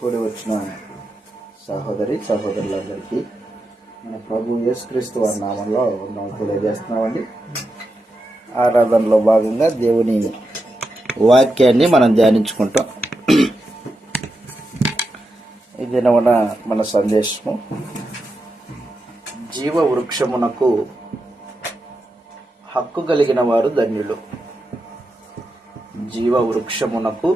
కూడి వచ్చిన సహోదరి సహోదరులందరికీ మన ప్రభు యేసుక్రీస్తు వారి నామంలో వందనాలు తెలియజేస్తున్నామండి. ఆరాధనలో భాగంగా దేవుని వాక్యాన్ని మనం ధ్యానించుకుంటాం. ఈ దినమున మన సందేశము జీవ వృక్షమునకు హక్కు కలిగిన వారు ధన్యులు. జీవ వృక్షమునకు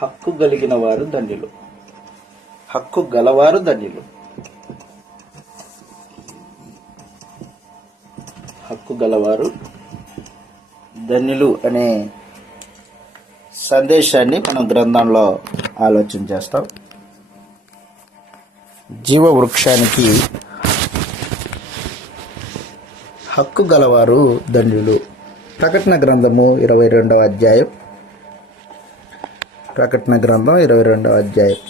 హక్కు కలిగిన వారు ధన్యులు. హక్కు గలవారు ధన్యులు. హక్కు గలవారు ధన్యులు అనే సందేశాన్ని మనం గ్రంథంలో ఆలోచన చేస్తాం. జీవ వృక్షానికి హక్కు గలవారు ధన్యులు. ప్రకటన గ్రంథము 22వ అధ్యాయం. ప్రకటన గ్రంథం 22వ అధ్యాయం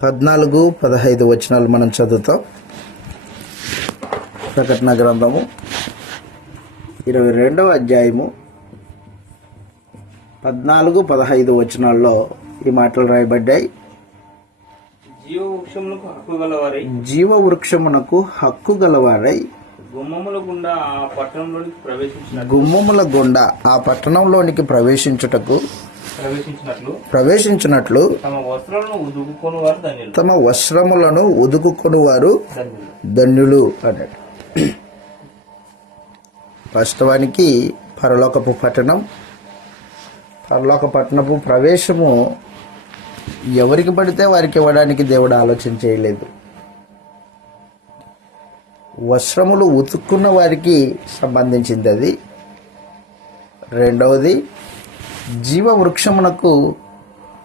14-15 వచనాలు మనం చదువుతాం. ప్రకటన గ్రంథము 22వ అధ్యాయము 14-15 వచనాల్లో ఈ మాటలు రాయబడ్డాయి. జీవ వృక్షమునకు హక్కు గలవారై గుమ్మముల గుండా ఆ పట్టణంలోనికి ప్రవేశించినట్లు తమ వస్త్రములను ఉదుకుకొని వారు ధన్యులు అన్నాడు. వాస్తవానికి పరలోకపు పట్టణపు ప్రవేశము ఎవరికి పడితే వారికి ఇవ్వడానికి దేవుడు ఆలోచన చేయలేదు. వస్త్రములు ఉతుక్కున్న వారికి సంబంధించింది అది. రెండవది జీవ వృక్షమునకు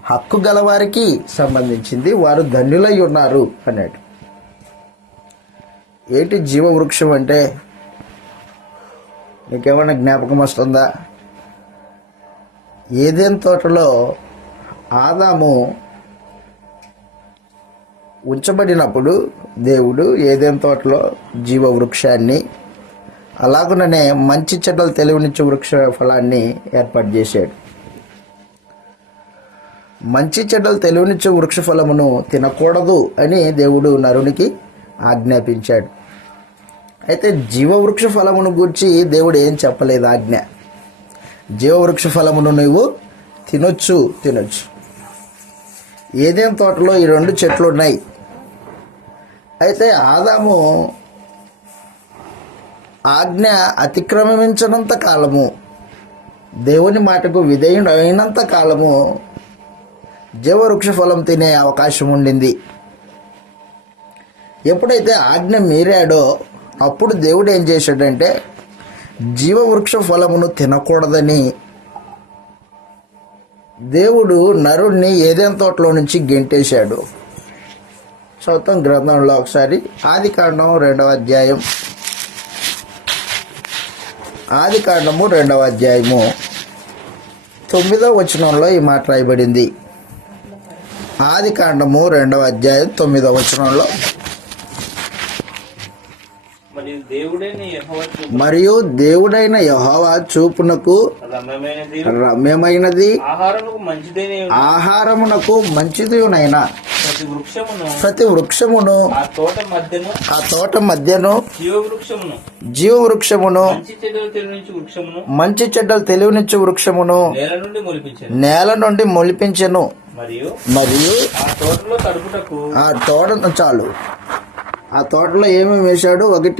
హక్కు గలవారికి సంబంధించింది. వారు ధన్యులై ఉన్నారు అన్నాడు. ఏంటి జీవ వృక్షం అంటే? నీకేమైనా జ్ఞాపకం వస్తుందా? ఏదెన్ తోటలో ఆదాము ఉంచబడినప్పుడు దేవుడు ఏదెన్ తోటలో జీవ వృక్షాన్ని, అలాగుననే మంచి చెడ్డలు తెలివినిచ్చే వృక్ష ఫలాన్ని ఏర్పాటు చేశాడు. మంచి చెడ్డలు తెలివినిచ్చే వృక్ష ఫలమును తినకూడదు అని దేవుడు నరునికి ఆజ్ఞాపించాడు. అయితే జీవవృక్ష ఫలమును గూర్చి దేవుడు ఏం చెప్పలేదు ఆజ్ఞ. జీవవృక్ష ఫలమును నువ్వు తినొచ్చు. ఏదైనా తోటలో ఈ 2 చెట్లు ఉన్నాయి. అయితే ఆదాము ఆజ్ఞ అతిక్రమించినంత కాలము, దేవుని మాటకు విధేయుడు అయినంత కాలము జీవవృక్ష ఫలం తినే అవకాశం ఉండింది. ఎప్పుడైతే ఆజ్ఞ మీరాడో అప్పుడు దేవుడు ఏం చేశాడంటే జీవవృక్ష ఫలమును తినకూడదని దేవుడు నరుణ్ణి ఏదైనా తోటలో నుంచి గెంటేశాడు. చదువుతాం గ్రంథంలో ఒకసారి. ఆదికాండము 2వ అధ్యాయం. ఆదికాండము 2వ అధ్యాయము 9వ వచనంలో ఈ మాట రాయబడింది. ఆదికాండము 2వ అధ్యాయం 9వ వచనంలో, మరియు దేవుడైన యెహోవా చూపునకు రమ్యమైనది, ఆహారమునకు మంచిదినైన ప్రతి వృక్షమును ఆ తోట మధ్యను జీవవృక్షమును మంచి చెడ్డలు తెలివినిచ్చు వృక్షమును నేల నుండి మొలిపించెను. మరియు ఆ తోటలో ఏమేమి వేశాడు? 1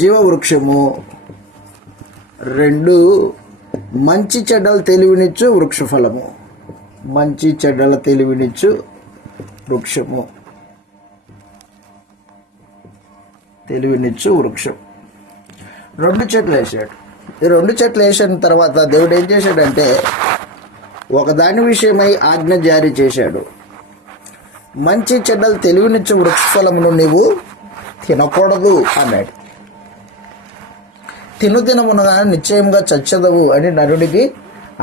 జీవవృక్షము, 2 మంచి చెడ్డలు తెలివినిచ్చు వృక్ష ఫలము. మంచి చెడ్డల తెలివినిచ్చు వృక్షము, తెలివినిచ్చు వృక్షం. 2 చెట్లు వేసాడు. ఈ 2 చెట్లు వేసిన తర్వాత దేవుడు ఏం చేశాడంటే ఒకదాని విషయమై ఆజ్ఞ జారీ చేశాడు. మంచి చెడ్డలు తెలివినిచ్చు వృక్ష ఫలమును నీవు తినకూడదు అన్నాడు. తినుదినమునగా నిశ్చయంగా చచ్చదవు అని నరుడికి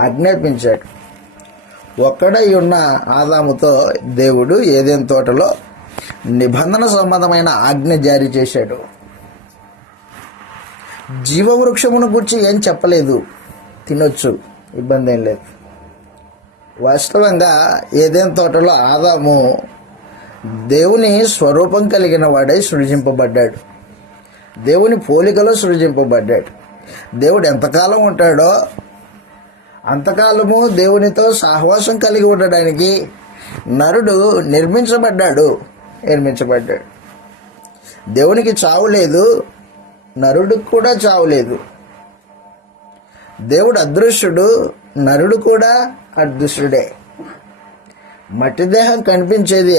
ఆజ్ఞాపించాడు. ఒక్కడై ఉన్న ఆదాముతో దేవుడు ఏదైనా తోటలో నిబంధన సంబంధమైన ఆజ్ఞ జారీ చేశాడు. జీవవృక్షమును గురించి ఏం చెప్పలేదు, తినొచ్చు, ఇబ్బంది ఏం లేదు. వాస్తవంగా ఏదైనా తోటలో ఆదాము దేవుని స్వరూపం కలిగిన వాడై సృజింపబడ్డాడు, దేవుని పోలికలో సృజింపబడ్డాడు. దేవుడు ఎంతకాలం ఉంటాడో అంతకాలము దేవునితో సహవాసం కలిగి ఉండడానికి నరుడు నిర్మించబడ్డాడు. దేవునికి చావు లేదు, నరుడికి కూడా చావు లేదు. దేవుడు అదృశ్యుడు, నరుడు కూడా అదృశ్యుడే. మట్టి దేహం కనిపించేది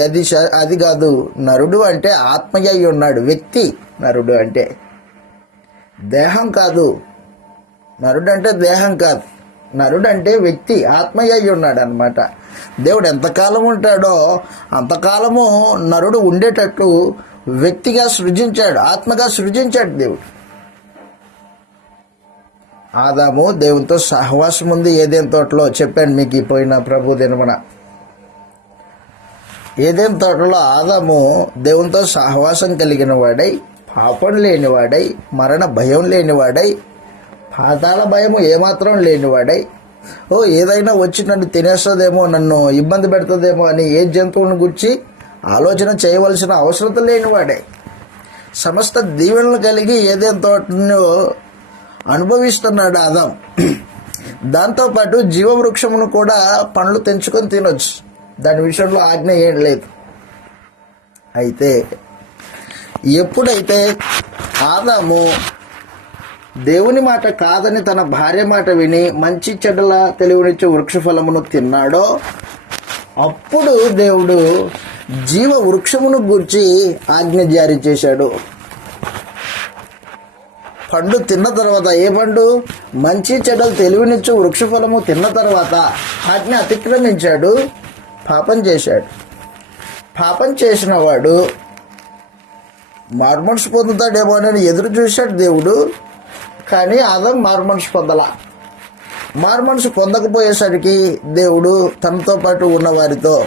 అది కాదు. నరుడు అంటే ఆత్మయ్య అయి ఉన్నాడు, వ్యక్తి. నరుడు అంటే దేహం కాదు. నరుడు అంటే దేహం కాదు, నరుడు అంటే వ్యక్తి, ఆత్మయ్య అయి ఉన్నాడు అన్నమాట. దేవుడు ఎంతకాలం ఉంటాడో అంతకాలము నరుడు ఉండేటట్టు వ్యక్తిగా సృజించాడు, ఆత్మగా సృజించాడు దేవుడు. ఆదాము దేవునితో సహవాసం ఉంది ఏదైనా తోటలో. చెప్పాను మీకు ఈ పోయిన ప్రభు దినమున. ఏదైనా తోటలో ఆదాము దేవునితో సహవాసం కలిగిన వాడై, పాపం లేనివాడై, మరణ భయం లేనివాడై, పాతాళ భయము ఏమాత్రం లేనివాడై, ఏదైనా వచ్చి నన్ను తినేస్తుందేమో, నన్ను ఇబ్బంది పెడుతుందేమో అని ఏ జంతువులను గురించి ఆలోచన చేయవలసిన అవసరం లేనివాడే, సమస్త దీవెనలు కలిగి ఏదైనా తోటను అనుభవిస్తున్నాడు ఆదాం. దాంతోపాటు జీవవృక్షమును కూడా పండ్లు తెంచుకొని తినొచ్చు, దాని విషయంలో ఆజ్ఞ ఏం లేదు. అయితే ఎప్పుడైతే ఆదాము దేవుని మాట కాదని తన భార్య మాట విని మంచి చెడ్డల తెలివినిచ్చే వృక్ష ఫలమును తిన్నాడో అప్పుడు దేవుడు జీవ వృక్షమును గూర్చి ఆజ్ఞ జారీ చేశాడు. పండు తిన్న తర్వాత, ఏ పండు? మంచి చెడ్డలు తెలివినిచ్చు వృక్ష ఫలము తిన్న తర్వాత ఆజ్ఞ అతిక్రమించాడు, పాపం చేశాడు. పాపం చేసిన వాడు మారుమనసు పొందుతాడేమో అని ఎదురు చూశాడు దేవుడు. కానీ ఆదాం మారుమనసు పొందలా. మారుమనసు పొందకపోయేసరికి దేవుడు తనతో పాటు ఉన్న వారితో,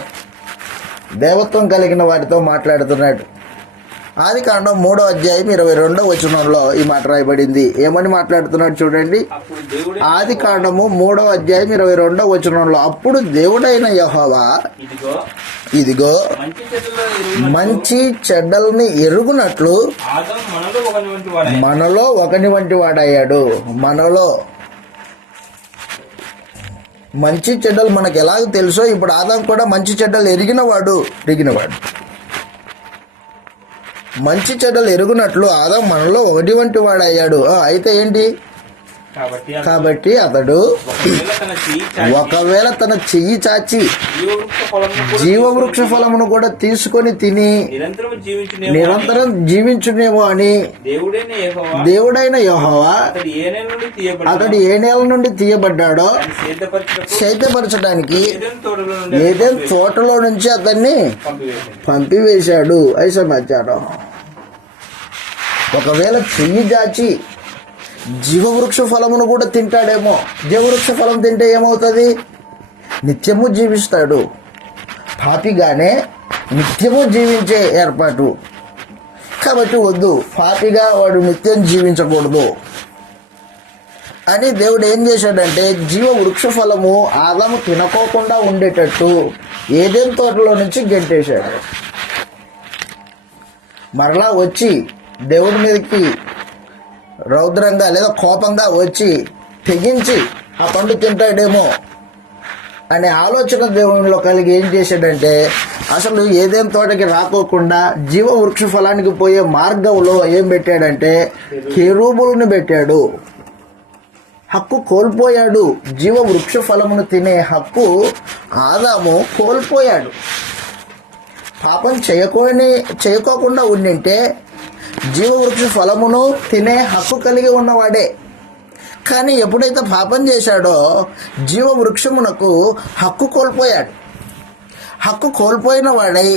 దేవత్వం కలిగిన వారితో మాట్లాడుతున్నాడు. ఆదికాండం 3వ అధ్యాయం 22వ వచనంలో ఈ మాట రాయబడింది. ఏమని మాట్లాడుతున్నాడు చూడండి. ఆదికాండము 3వ అధ్యాయం 22వ వచనంలో, అప్పుడు దేవుడైన యెహోవా ఇదిగో మంచి చెడ్డల్ని ఎరుగునట్లు మనలో ఒకని వంటి వాడయ్యాడు. మనలో మంచి చెడ్డలు మనకు ఎలాగ తెలుసో ఇప్పుడు ఆదాం కూడా మంచి చెడ్డలు ఎరిగినవాడు. మంచి చెడ్డలు ఎరుగునట్లు ఆదాం మనలో ఒకటి వంటి వాడయ్యాడు. అయితే ఏంటి? కాబట్టి అతడు ఒకవేళ తన చెయ్యి చాచి జీవవృక్ష ఫలమును కూడా తీసుకొని తిని నిరంతరం జీవించునేమో అని దేవుడైన యెహోవా అతడు ఏ నేల నుండి తీయబడ్డాడో సిద్ధపరచడానికి ఏదైనా తోటలో నుంచి అతన్ని పంపివేశాడు. అది సమాచారం. ఒకవేళ చెయ్యి చాచి జీవవృక్ష ఫలమును కూడా తింటాడేమో. జీవవృక్ష ఫలం తింటే ఏమవుతుంది? నిత్యము జీవిస్తాడు. పాపిగానే నిత్యము జీవించే ఏర్పాటు. కాబట్టి వద్దు, పాపిగా వాడు నిత్యం జీవించకూడదు అని దేవుడు ఏం చేశాడంటే జీవవృక్ష ఫలము ఆదాము తినకోకుండా ఉండేటట్టు ఏదైనా తోటలో నుంచి గెంటేశాడు. మరలా వచ్చి దేవుడి మీదకి రౌద్రంగా లేదా కోపంగా వచ్చి తెగించి ఆ పండు తింటాడేమో అనే ఆలోచన దేవునిలో కలిగి ఏం చేశాడంటే అసలు ఏదైనా తోటకి రాకోకుండా జీవవృక్ష ఫలానికి పోయే మార్గంలో ఏం పెట్టాడంటే కెరూబులను పెట్టాడు. హక్కు కోల్పోయాడు. జీవవృక్ష ఫలమును తినే హక్కు ఆదాము కోల్పోయాడు. పాపం చేయకోకుండా ఉండింటే జీవవృక్ష ఫలమును తినే హక్కు కలిగి ఉన్నవాడే. కానీ ఎప్పుడైతే పాపం చేశాడో జీవవృక్షమునకు హక్కు కోల్పోయాడు. హక్కు కోల్పోయిన వాడై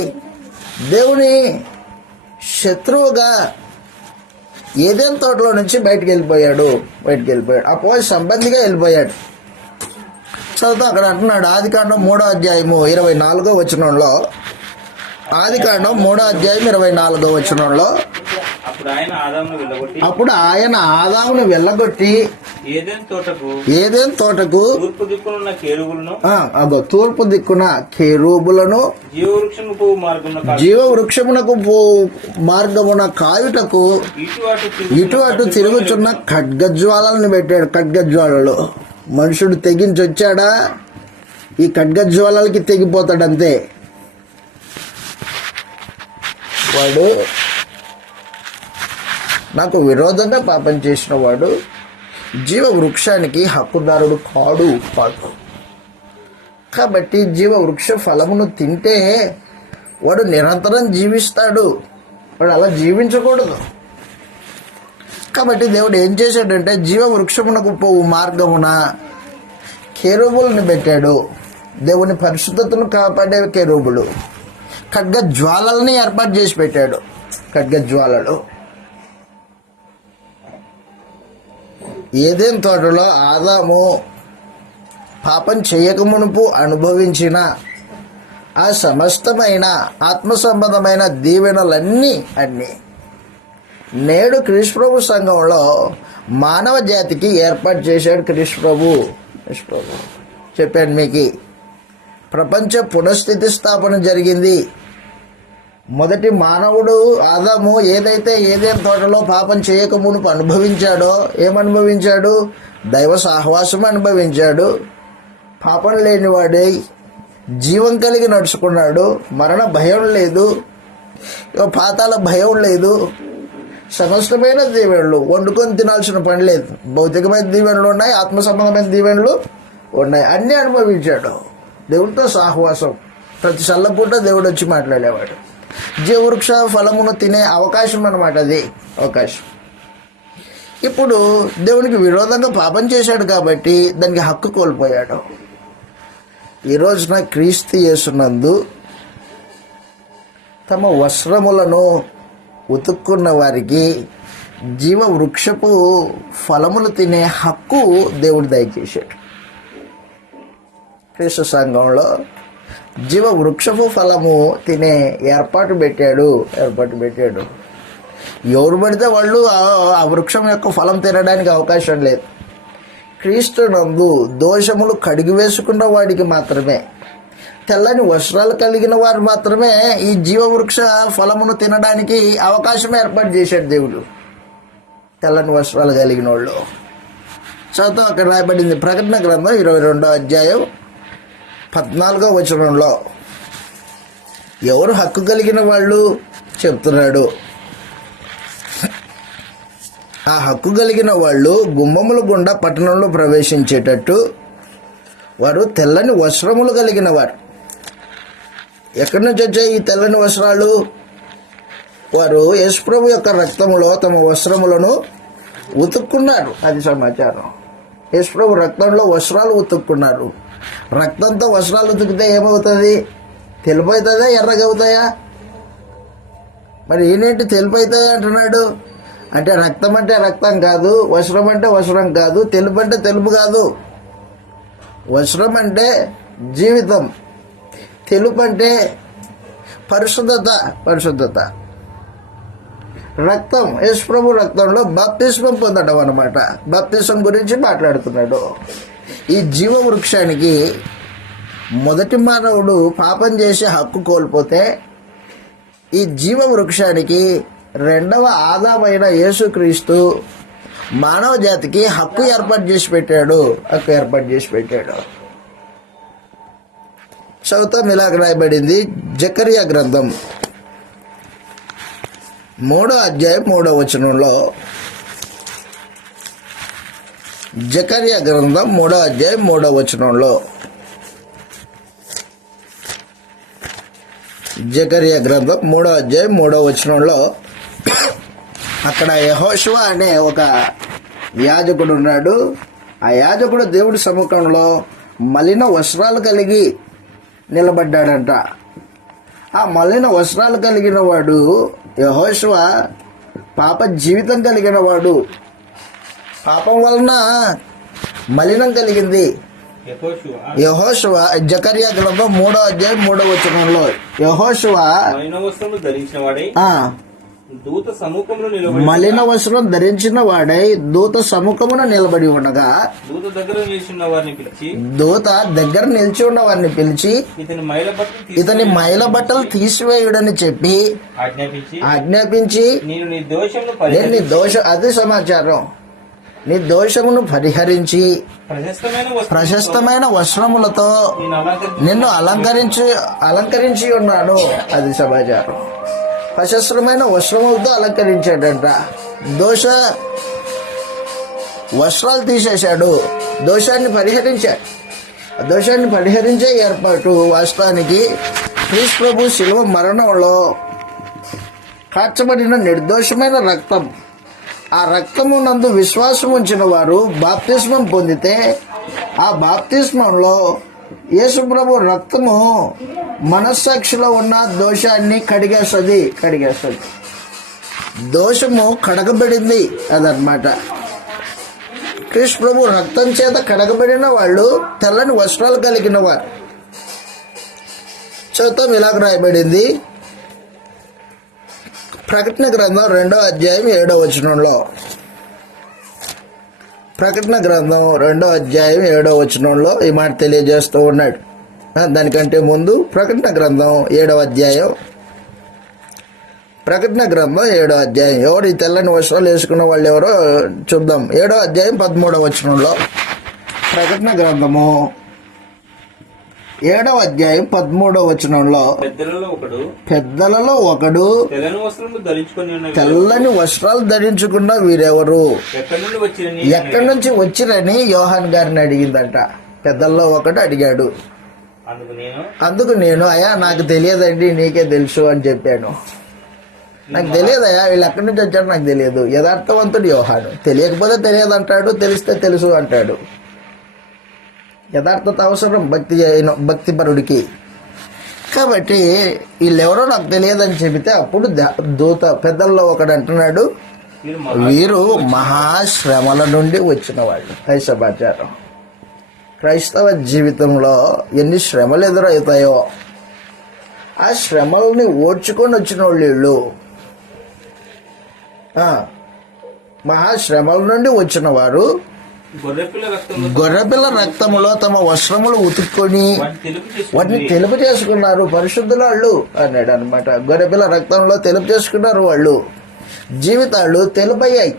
దేవుని శత్రువుగా ఏదైనా తోటలో నుంచి బయటికి వెళ్ళిపోయాడు. అపోహ సంబంధిగా వెళ్ళిపోయాడు. చదువుతా అక్కడ అంటున్నాడు. ఆదికాండం 3వ అధ్యాయము 24వ వచనంలో, ఆదికాండం 3:24 అప్పుడు ఆయన ఆదామును వెళ్ళగొట్టి ఏదెన్ తోటకు తూర్పు దిక్కున కెరూబులను జీవవృక్షమునకు మార్గమున కాయుటకు ఇటు అటు తిరుగుచున్న ఖడ్గజ్వాలను పెట్టాడు. ఖడ్గజ్వాలలు మనుషుడు తెగించి వచ్చాడా ఈ ఖడ్గజ్వాలకి తెగిపోతాడంతే. వాడు నాకు విరోధంగా పాపం చేసిన వాడు జీవ వృక్షానికి హక్కుదారుడు కాడు. కాబట్టి జీవ వృక్ష ఫలమును తింటే వాడు నిరంతరం జీవిస్తాడు. వాడు అలా జీవించకూడదు. కాబట్టి దేవుడు ఏం చేశాడంటే జీవ వృక్షమునకు పోవు మార్గమున కెరూబులను పెట్టాడు. దేవుని పరిశుద్ధతను కాపాడే కెరూబులు. ఖడ్గ జ్వాలల్ని ఏర్పాటు చేసి పెట్టాడు. ఖడ్గ జ్వాలలు ఏదెన్ తోటలో ఆదాము పాపం చేయకమునుపు అనుభవించిన ఆ సమస్తమైన ఆత్మ సంబంధమైన దీవెనలన్నీ నేడు క్రీస్తు ప్రభు సంఘంలో మానవ జాతికి ఏర్పాటు చేశాడు క్రీస్తు ప్రభు. చెప్పాను మీకు, ప్రపంచ పునఃస్థితి స్థాపన జరిగింది. మొదటి మానవుడు ఆదాము ఏదైతే ఏదైనా తోటలో పాపం చేయక మునుపు అనుభవించాడో, ఏమనుభవించాడు? దైవ సహవాసం అనుభవించాడు. పాపం లేనివాడై జీవం కలిగి నడుచుకున్నాడు. మరణ భయం లేదు, పాతాల భయం లేదు. సమస్తమైన దీవెనలు, వండుకొని తినాల్సిన పని లేదు. భౌతికమైన దీవెనలు ఉన్నాయి, ఆత్మ సంబంధమైన దీవెనలు ఉన్నాయి. అన్నీ అనుభవించాడు. దేవుడితో సహవాసం. ప్రతి సల్లపూట దేవుడు వచ్చి మాట్లాడేవాడు. జీవవృక్ష ఫలమును తినే అవకాశం అన్నమాట. అది అవకాశం. ఇప్పుడు దేవునికి విరోధంగా పాపం చేశాడు కాబట్టి దానికి హక్కు కోల్పోయాడు. ఈ రోజున క్రీస్తు యేసునందు తమ వస్త్రములను ఉతుక్కున్న వారికి జీవ వృక్షపు ఫలములు తినే హక్కు దేవుడు దయచేశాడు. క్రీస్తు సంఘంలో జీవ వృక్షపు ఫలము తినే ఏర్పాటు పెట్టాడు. ఎవరు పడితే వాళ్ళు ఆ వృక్షం యొక్క ఫలం తినడానికి అవకాశం లేదు. క్రీస్తు నందు దోషములు కడిగి వేసుకున్న వాడికి మాత్రమే, తెల్లని వస్త్రాలు కలిగిన వారు మాత్రమే ఈ జీవవృక్ష ఫలమును తినడానికి అవకాశం ఏర్పాటు చేశాడు దేవుడు. తెల్లని వస్త్రాలు కలిగిన వాళ్ళు. చదువు అక్కడ రాయబడింది. ప్రకటన గ్రంథం 22:14 ఎవరు హక్కు కలిగిన వాళ్ళు చెప్తున్నాడు. ఆ హక్కు కలిగిన వాళ్ళు గుమ్మముల గుండా పట్టణంలో ప్రవేశించేటట్టు వారు తెల్లని వస్త్రములు కలిగిన వారు. ఎక్కడి నుంచి వచ్చాయి ఈ తెల్లని వస్త్రాలు? వారు యేసుప్రభు యొక్క రక్తములో తమ వస్త్రములను ఉతుక్కున్నారు. అది సమాచారం. యేసుప్రభు రక్తంలో వస్త్రాలు ఉతుక్కున్నారు. రక్తంతో వస్త్రాలు ఉతికితే ఏమవుతుంది? తెలుపు అవుతుందా, ఎర్రగా అవుతాయా? మరి ఈయనేంటి తెలుపు అవుతాయి అంటున్నాడు? అంటే రక్తం అంటే రక్తం కాదు, వస్త్రం అంటే వస్త్రం కాదు, తెలుపు అంటే తెలుపు కాదు. వస్త్రం అంటే జీవితం, తెలుపు అంటే పరిశుద్ధత. రక్తం, యేసుప్రభు రక్తంలో బాప్తిస్మం పొందడం అన్నమాట. బాప్తిస్మం గురించి మాట్లాడుతున్నాడు. ఈ జీవ వృక్షానికి మొదటి మానవుడు పాపం చేసి హక్కు కోల్పోతే, ఈ జీవ వృక్షానికి రెండవ ఆదామైన యేసుక్రీస్తు మానవ జాతికి హక్కు ఏర్పాటు చేసి పెట్టాడు. చదువుతాం. ఇలాగ రాయబడింది జకర్యా గ్రంథం 3:3 జకర్యా గ్రంథం 3:3 జకర్యా గ్రంథం 3:3 అక్కడ యెహోషువ అనే ఒక యాజకుడు ఉన్నాడు. ఆ యాజకుడు దేవుడి సముఖంలో మలిన వస్త్రాలు కలిగి నిలబడ్డాడంట. ఆ మలిన వస్త్రాలు కలిగిన వాడు యెహోషువ పాప జీవితం కలిగిన వాడు. పాపం వలన మలినం కలిగింది. యెహోషువ జకర్యా గ్రంథం 3వ అధ్యాయం 3వ వచనంలో యెహోషువ మలిన వస్త్రములు ధరించిన వాడై ఆ దూత సముఖంలో నిలబడి మలిన వస్త్రం ధరించిన వాడై దూత సముఖమున నిలబడి ఉండగా దూత దగ్గర నిలిచిన వారిని పిలిచి దూత దగ్గర నిలిచి ఉన్న వారిని పిలిచి ఇతని మైల బట్టలు తీసివేయుడని చెప్పి ఆజ్ఞాపించి నేను నీ దోషమును నేను నీ అది సమాచారం నీ దోషమును పరిహరించి ప్రశస్తమైన వస్త్రములతో నిన్ను అలంకరించి ఉన్నాను. అది సమాచారం. ప్రశస్తమైన వస్త్రములతో అలంకరించాడంట. వస్త్రాలు తీసేశాడు, దోషాన్ని పరిహరించాడు. దోషాన్ని పరిహరించే ఏర్పాటు వాస్తవానికి క్రీస్తు ప్రభు శిలువ మరణంలో కార్చబడిన నిర్దోషమైన రక్తం. ఆ రక్తము నందు విశ్వాసం ఉంచిన వారు బాప్తిస్మం పొందితే ఆ బాప్తిస్మంలో యేసు ప్రభు రక్తము మనస్సాక్షిలో ఉన్న దోషాన్ని కడిగేస్తుంది. దోషము కడగబడింది అదనమాట. క్రీస్తు ప్రభు రక్తం చేత కడగబడిన వాళ్ళు తెల్లని వస్త్రాలు కలిగిన వారు. చదువుతాం, ఇలాగ రాయబడింది ప్రకటన గ్రంథం 2వ అధ్యాయం 7వ వచనంలో. ప్రకటన గ్రంథం 2వ అధ్యాయం 7వ వచనంలో ఈ మాట తెలియజేస్తూ ఉన్నాడు. దానికంటే ముందు ప్రకటన గ్రంథం 7వ అధ్యాయం, ప్రకటన గ్రంథం 7వ అధ్యాయం, ఎవరు ఈ తెల్లని వస్త్రాలు వేసుకున్న వాళ్ళు ఎవరో చూద్దాం. 7వ అధ్యాయం 13వ వచనంలో, ప్రకటన గ్రంథము 7వ అధ్యాయం 13వ వచనంలో, పెద్దలలో ఒకడు తెల్లని వస్త్రాలు ధరించుకున్న వీరెవరు, ఎక్కడి నుంచి వచ్చిరని యోహాన్ గారిని అడిగిందంట. పెద్దల్లో ఒకడు అడిగాడు. అందుకు నేను అయ్యా నాకు తెలియదండి, నీకే తెలుసు అని చెప్పాను. నాకు తెలియదయ్యా, వీళ్ళు ఎక్కడి నుంచి వచ్చారో నాకు తెలియదు. యథార్థవంతుడు యోహాను. తెలియకపోతే తెలియదు అంటాడు, తెలిస్తే తెలుసు అంటాడు. యథార్థత అవసరం భక్తిపరుడికి. కాబట్టి వీళ్ళెవరో నాకు తెలియదని చెబితే అప్పుడు దూత పెద్దల్లో ఒకడు అంటున్నాడు, వీరు మహాశ్రమల నుండి వచ్చిన వాళ్ళు. సమాచారం. క్రైస్తవ జీవితంలో ఎన్ని శ్రమలు ఎదురవుతాయో ఆ శ్రమల్ని ఓడ్చుకొని వచ్చిన వాళ్ళు మహాశ్రమల నుండి వచ్చిన వారు గొర్రెపిల్ల రక్తములో తమ వస్త్రములు ఉతుక్కొని వాటిని తెలుపు చేసుకున్నారు. పరిశుద్ధులాళ్ళు అన్నాడు అనమాట. గొర్రెపిల్ల రక్తంలో తెలుపు చేసుకున్నారు. వాళ్ళు జీవితాలు తెలుపయ్యాయి.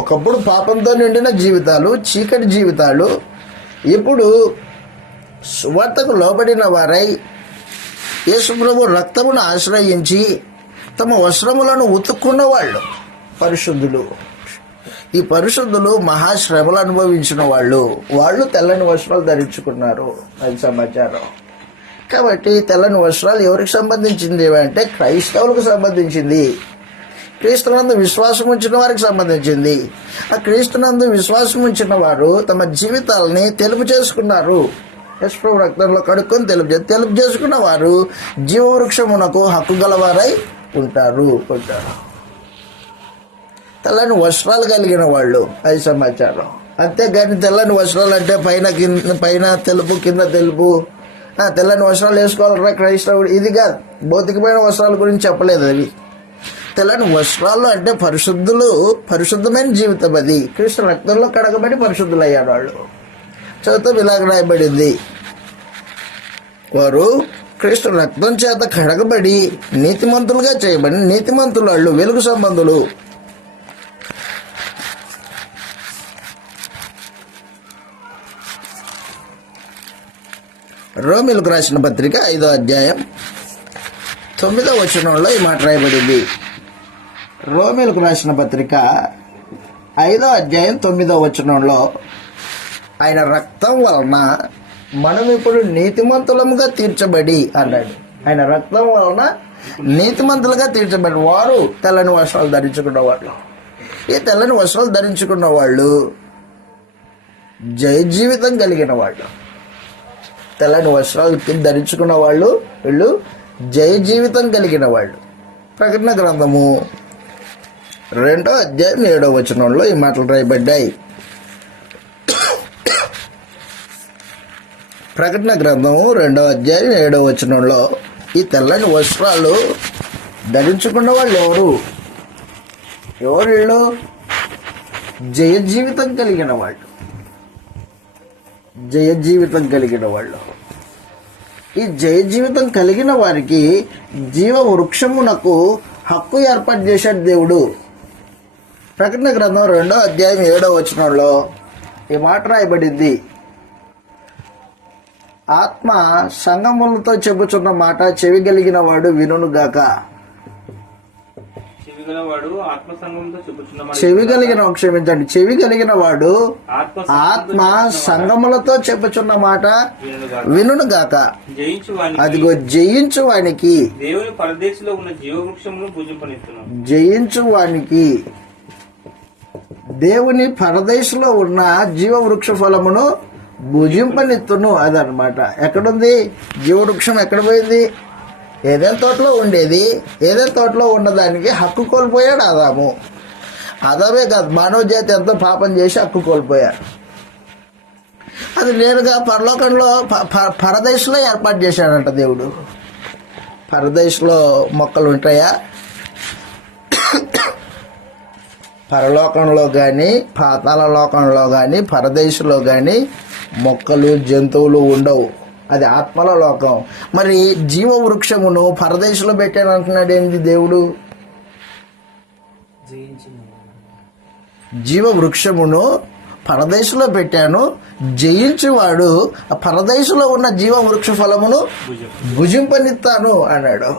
ఒకప్పుడు పాపంతో నిండిన జీవితాలు, చీకటి జీవితాలు, ఇప్పుడు సువార్తకు లోబడిన వారై యేసు ప్రభు రక్తమును ఆశ్రయించి తమ వస్త్రములను ఉతుక్కున్న వాళ్ళు పరిశుద్ధులు. ఈ పరిశుద్ధులు మహాశ్రమలు అనుభవించిన వాళ్ళు తెల్లని వస్త్రాలు ధరించుకున్నారు. అది సమాచారం. కాబట్టి తెల్లని వస్త్రాలు ఎవరికి సంబంధించింది అంటే క్రైస్తవులకు సంబంధించింది. క్రీస్తునందు విశ్వాసం ఉంచిన వారికి సంబంధించింది. ఆ క్రీస్తునందు విశ్వాసం ఉంచిన వారు తమ జీవితాలని తెలుపు చేసుకున్నారు. యేసు రక్తంలో కడుక్కొని తెలుపు చేసుకున్న వారు జీవవృక్షమునకు హక్కు గలవారై ఉంటారు. తెల్లని వస్త్రాలు కలిగిన వాళ్ళు. అది సమాచారం. అంతేగాని తెల్లని వస్త్రాలు అంటే పైన తెలుపు, కింద తెలుపు, తెల్లని వస్త్రాలు వేసుకోవాలరా క్రైస్తవుడు, ఇది కాదు. భౌతికమైన వస్త్రాల గురించి చెప్పలేదు. అవి తెల్లని వస్త్రాలు అంటే పరిశుద్ధమైన జీవితం. అది కృష్ణ రక్తంలో కడగబడి పరిశుద్ధులు అయ్యారు వాళ్ళు. చదువుతూ ఇలాగ రాయబడింది, వారు కృష్ణ రక్తం చేత కడగబడి నీతిమంతులుగా చేయబడి నీతిమంతులు వాళ్ళు, వెలుగు సంబంధులు. రోమీలకు రాసిన పత్రిక 5వ అధ్యాయం 9వ వచనంలో ఈ మాట రాయబడింది. రోమీలకు రాసిన పత్రిక 5వ అధ్యాయం 9వ వచనంలో, ఆయన రక్తం వలన మనం ఇప్పుడు నీతిమంతులముగా తీర్చబడి అన్నాడు. ఆయన రక్తం వలన నీతిమంతులుగా తీర్చబడి వారు తెల్లని వస్త్రాలు ధరించుకున్న వాళ్ళు. ఈ తెల్లని వస్త్రాలు ధరించుకున్న వాళ్ళు జయ జీవితం కలిగిన వాళ్ళు. తెల్లని వస్త్రాలు ధరించుకున్న వాళ్ళు వీళ్ళు జయ జీవితం కలిగిన వాళ్ళు. ప్రకటన గ్రంథము 2వ అధ్యాయం 7వ వచనంలో ఈ మాటలు రాయబడ్డాయి. ప్రకటన గ్రంథము 2వ అధ్యాయం 7వ వచనంలో ఈ తెల్లని వస్త్రాలు ధరించుకున్న వాళ్ళు ఎవరు వీళ్ళు? జయ జీవితం కలిగిన వాళ్ళు. జయ జీవితం కలిగిన వాళ్ళు. ఈ జయ జీవితం కలిగిన వారికి జీవ వృక్షమునకు హక్కు ఏర్పాటు చేశాడు దేవుడు. ప్రకటన గ్రంథం 2వ అధ్యాయం 7వ వచనంలో ఈ మాట రాయబడింది. ఆత్మ సంగములతో చెబుతున్న మాట చెవి కలిగిన వాడు వినుగాక. చెవి కలిగిన వాడు ఆత్మ సంగములతో చెప్పుచున్న మాట వినుగాక. అదిగో జయించు వానికి దేవుని పరదేశంలో ఉన్న జీవవృక్షమును భుజింపనిత్తును. జయించు వానికి దేవుని పరదేశంలో ఉన్న జీవవృక్ష ఫలమును భుజింపనిత్తును. అదనమాట. ఎక్కడుంది జీవవృక్షం? ఎక్కడ పోయింది? ఏదైనా తోటలో ఉండేది. ఏదైనా తోటలో ఉన్నదానికి హక్కు కోల్పోయాడు ఆదాము. ఆదామే కాదు, మానవ జాతి ఎంతో పాపం చేసి హక్కు కోల్పోయారు. అది నేరుగా పరలోకంలో పరదేశంలో ఏర్పాటు చేశాడంట దేవుడు. పరదేశంలో మొక్కలు ఉంటాయా? పరలోకంలో కానీ పాతాళ లోకంలో కానీ పరదేశంలో కానీ మొక్కలు జంతువులు ఉండవు. అది ఆత్మల లోకం. మరి జీవ వృక్షమును పరదేశంలో పెట్టాను అంటున్నాడు ఏంది దేవుడు? జీవ వృక్షమును పరదేశంలో పెట్టాను, జయించువాడు ఆ పరదేశంలో ఉన్న జీవ వృక్ష ఫలమును భుజింపనిస్తాను అన్నాడు.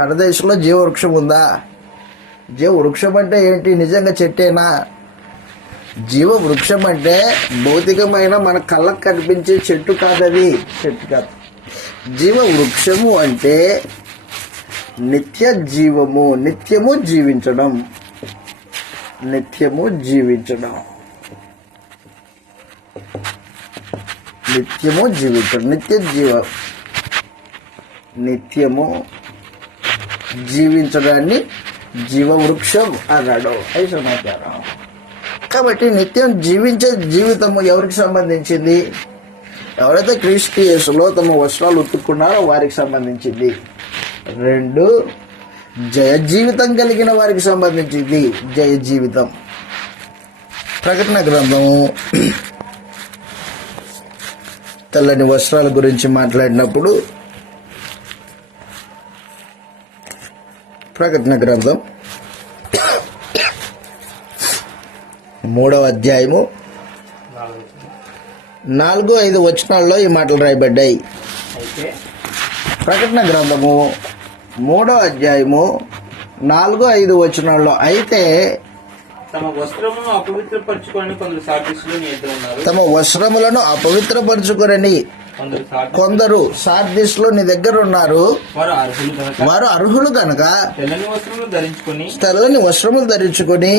పరదేశంలో జీవ వృక్షం ఉందా? జీవ వృక్షం అంటే ఏంటి? నిజంగా చెట్టేనా? జీవ వృక్షం అంటే భౌతికమైన మన కళ్ళకు కనిపించే చెట్టు కాదది. చెట్టు కాదు. జీవ వృక్షము అంటే నిత్య జీవము, నిత్యము జీవించడం. నిత్యము జీవించడం. నిత్యము జీవించడం. నిత్య జీవం. నిత్యము జీవించడాన్ని జీవవృక్షం అన్నాడు. అది సమాచారం. కాబట్టి నిత్యం జీవించే జీవితము ఎవరికి సంబంధించింది? ఎవరైతే క్రీస్తు యేసులో తమ వస్త్రాలు ఉతుక్కున్నారో వారికి సంబంధించింది. 2, జయ జీవితం కలిగిన వారికి సంబంధించింది. జయ జీవితం. ప్రకటన గ్రంథము తెల్లని వస్త్రాల గురించి మాట్లాడినప్పుడు ప్రకటన గ్రంథం 3వ అధ్యాయము 4-5 వచనాల్లో ఈ మాటలు రాయబడ్డాయి. ప్రకటన గ్రంథము 3వ అధ్యాయము 4-5 వచనాల్లో అయితే తమ వస్త్రములను అపవిత్రపరచుకొని కొందరు సార్దిస్లో నీ దగ్గర ఉన్నారు. వారు అర్హులు కనుక తెల్లని వస్త్రములు ధరించుకొని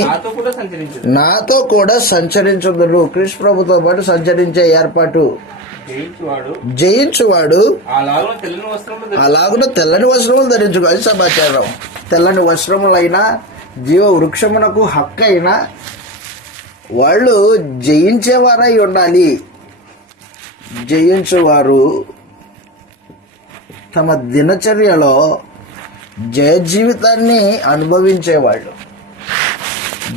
నాతో కూడా సంచరించుదురు. కృష్ణ ప్రభుతో పాటు సంచరించే ఏర్పాటు. జయించువాడు అలాగున తెల్లని వస్త్రములు ధరించుకో. అది సమాచారం. తెల్లని వస్త్రములైనా జీవ వృక్షమునకు హక్కు అయినా వాళ్ళు జయించేవారై ఉండాలి. జయించువారు తమ దినచర్యలో జయ జీవితాన్ని అనుభవించేవాళ్ళు.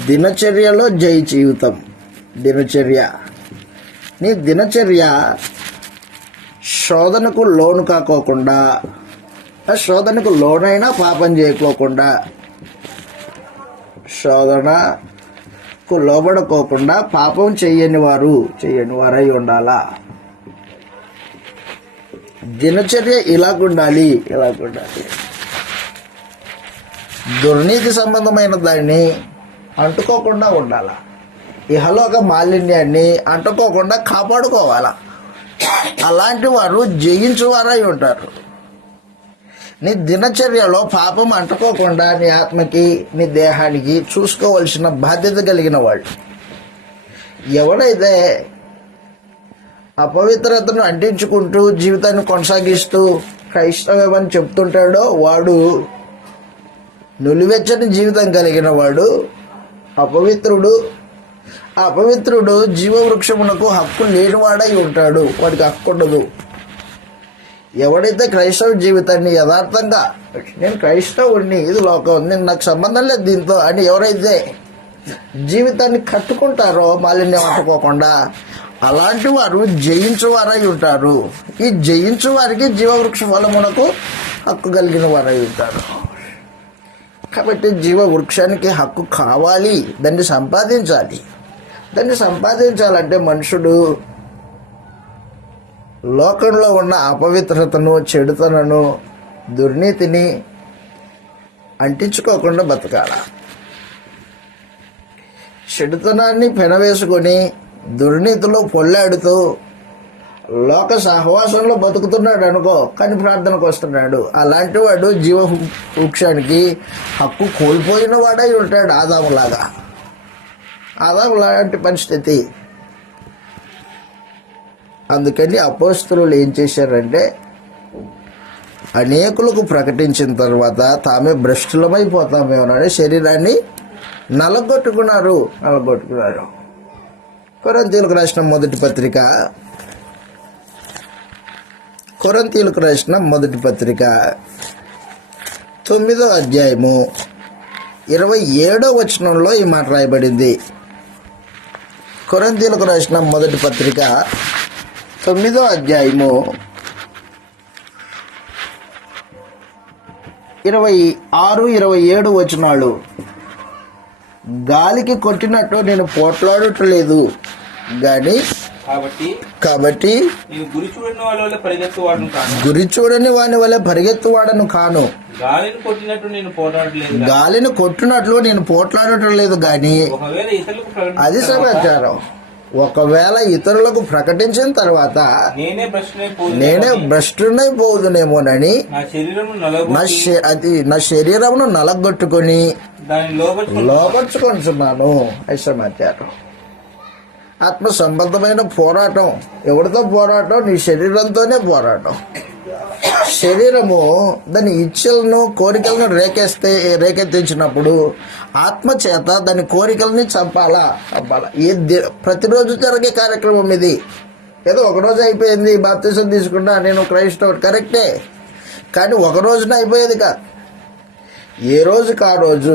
దినచర్యలో జయ జీవితం. దినచర్య. నీ దినచర్య శోధనకు లోను కాకోకుండా, శోధనకు లోనైనా పాపం చేయకోకుండా, శోధనకు లోబడుకోకుండా పాపం చేయని వారై ఉండాలా. దినచర్య ఇలాగుండాలి. దుర్నీతి సంబంధమైన దాన్ని అంటుకోకుండా ఉండాలా. ఇహలోక మాలిన్యాన్ని అంటుకోకుండా కాపాడుకోవాలా. అలాంటి వారు జయించువారై ఉంటారు. నీ దినచర్యలో పాపం అంటుకోకుండా నీ ఆత్మకి, నీ దేహానికి చూసుకోవలసిన బాధ్యత కలిగిన వాళ్ళు. ఎవడైతే అపవిత్రతను అంటించుకుంటూ జీవితాన్ని కొనసాగిస్తూ క్రైస్తవమని చెప్తుంటాడో వాడు నులివెచ్చని జీవితం కలిగిన వాడు, అపవిత్రుడు. ఆ అపవిత్రుడు జీవవృక్షమునకు హక్కు లేనివాడై ఉంటాడు, వాడికి హక్కు ఉండదు. ఎవడైతే క్రైస్తవ జీవితాన్ని యథార్థంగా నేను క్రైస్తవుడిని, ఇది లోకం, నేను నాకు సంబంధం లేదు దీంతో అని ఎవరైతే జీవితాన్ని కట్టుకుంటారో మాలిన్యం అంటుకోకుండా, అలాంటి వారు జయించువారై ఉంటారు. ఈ జయించు వారికి జీవవృక్ష ఫలమునకు హక్కు కలిగిన వారై ఉంటారు. కాబట్టి జీవవృక్షానికి హక్కు కావాలి, దాన్ని సంపాదించాలి. దాన్ని సంపాదించాలంటే మనుషుడు లోకంలో ఉన్న అపవిత్రతను, చెడుతనను, దుర్నీతిని అంటించుకోకుండా బతకాల. చెడుతనాన్ని పెనవేసుకొని దుర్నీతిలో పొల్లాడుతూ లోక సహవాసంలో బతుకుతున్నాడు అనుకో, కానీ ప్రార్థనకు వస్తున్నాడు. అలాంటి వాడు జీవ వృక్షానికి హక్కు కోల్పోయిన వాడై ఉంటాడు. ఆదాములాగా, ఆదాము లాంటి పరిస్థితి. అందుకని అపోస్తలులు ఏం చేశారంటే, అనేకులకు ప్రకటించిన తర్వాత తామే భ్రష్టులమైపోతామేమోనని శరీరాన్ని నలగొట్టుకున్నారు. కొరింథీయులకు రాసిన మొదటి పత్రిక 9వ అధ్యాయము 27వ వచనంలో ఈ మాట రాయబడింది. కొరింథీయులకు రాసిన మొదటి పత్రిక 9వ అధ్యాయము 26-27 వచనాలు. గాలికి కొట్టినట్టు నేను పోట్లాడట్లేదు గాని, కాబట్టి నేను గురి చూడని వాళ్ళ వల్ల పరిగెత్తువాడను కాను, గురి చూడని వాని వల్ల పరిగెత్తువాడను కాను. గాలిని కొట్టినట్టు నేను పోరాడలేదు, గాలిని కొట్టినట్లు నేను పోట్లాడటం లేదు గాని, ఒకవేళ ఇతరులకు అది సమాచారం. ఒకవేళ ఇతరులకు ప్రకటించిన తర్వాత నేనే భ్రష్టునైపోదునేమోనని నా శరీరమును నలగొట్టుకొని లోపరుచుకుంటున్నాను. అది సమాచారం. ఆత్మ సంబంధమైన పోరాటం. ఎవరితో పోరాటం? నీ శరీరంతోనే పోరాటం. శరీరము దాని ఇచ్చలను, కోరికలను రేకెత్తించినప్పుడు ఆత్మ చేత దాని కోరికల్ని చంపాలా. ప్రతిరోజు జరిగే కార్యక్రమం ఇది. ఏదో ఒకరోజు అయిపోయింది, బాప్తిసం తీసుకున్నా నేను క్రైస్తవుడు, కరెక్టే. కానీ ఒక రోజున అయిపోయేది కాదు. ఏ రోజుకి ఆ రోజు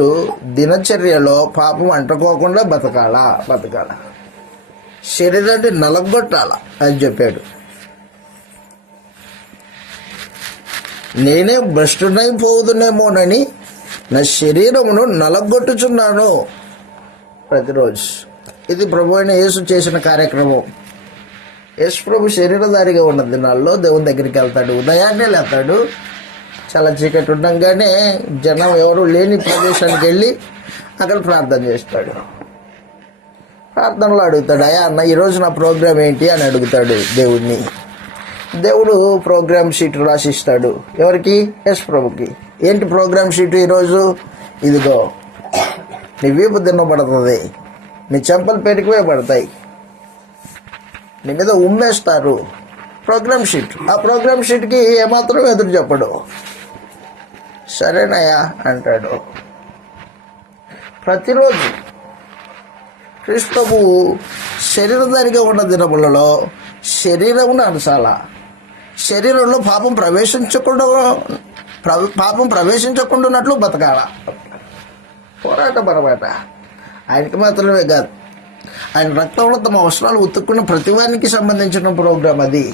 దినచర్యలో పాపం అంటుకోకుండా బతకాల. శరీరాన్ని నలగొట్టాల అని చెప్పాడు. నేనే భ్రష్టునైపోదునేమోనని నా శరీరమును నలగొట్టుచున్నాను ప్రతిరోజు. ఇది ప్రభు అయిన యేసు చేసిన కార్యక్రమం. యేసు ప్రభు శరీరధారిగా ఉన్న దినాల్లో దేవుని దగ్గరికి వెళ్తాడు. ఉదయాన్నే లేస్తాడు, చాలా చీకటి ఉండగానే జనం ఎవరు లేని ప్రదేశానికి వెళ్ళి అక్కడ ప్రార్థన చేస్తాడు. ప్రార్థనలో అడుగుతాడు, అయ్యా అన్న ఈరోజు నా ప్రోగ్రాం ఏంటి అని అడుగుతాడు దేవుడిని. దేవుడు ప్రోగ్రామ్ షీట్ రాసిస్తాడు. ఎవరికి? యేసు ప్రభుకి. ఏంటి ప్రోగ్రామ్ షీట్ ఈరోజు? ఇదిగో నీ వీపు తిన్నబడుతుంది, నీ చెంపలు పెరిగిపోయి పడతాయి, నీ మీద ఉమ్మేస్తారు. Program sheet. ఆ ప్రోగ్రామ్ షీట్కి ఏమాత్రం ఎదురు చెప్పడు. సరేనయ్యా అంటాడు. ప్రతిరోజు క్రీస్తు శరీరధారిగా ఉన్న దినములలో శరీరమును అనసాల. శరీరంలో పాపం ప్రవేశించకుండా బతకాల. పోరాటం అన్నమాట. ఆయనకి మాత్రమే కాదు, ఆయన రక్తంలో తమ అవసరాలు ఉతుక్కున్న ప్రతివానికి సంబంధించిన ప్రోగ్రాం అది.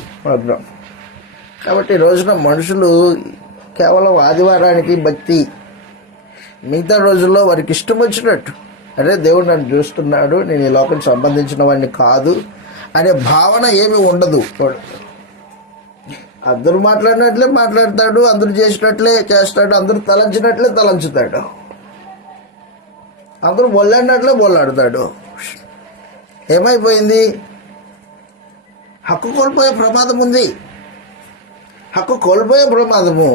కాబట్టి ఈ రోజున మనుషులు కేవలం ఆదివారానికి భక్తి, మిగతా రోజుల్లో వారికి ఇష్టం వచ్చినట్టు, అరే దేవుడు నన్ను చూస్తున్నాడు, నేను ఈ లోకం సంబంధించిన వాడిని కాదు అనే భావన ఏమీ ఉండదు. అందరూ మాట్లాడినట్లే మాట్లాడతాడు, అందరూ చేసినట్లే చేస్తాడు, అందరూ తలంచినట్లే తలంచుతాడు, అందరూ బొల్లాడినట్లే బొల్లాడతాడు. ఏమైపోయింది? హక్కు కోల్పోయే ప్రమాదం ఉంది. హక్కు కోల్పోయే ప్రమాదము.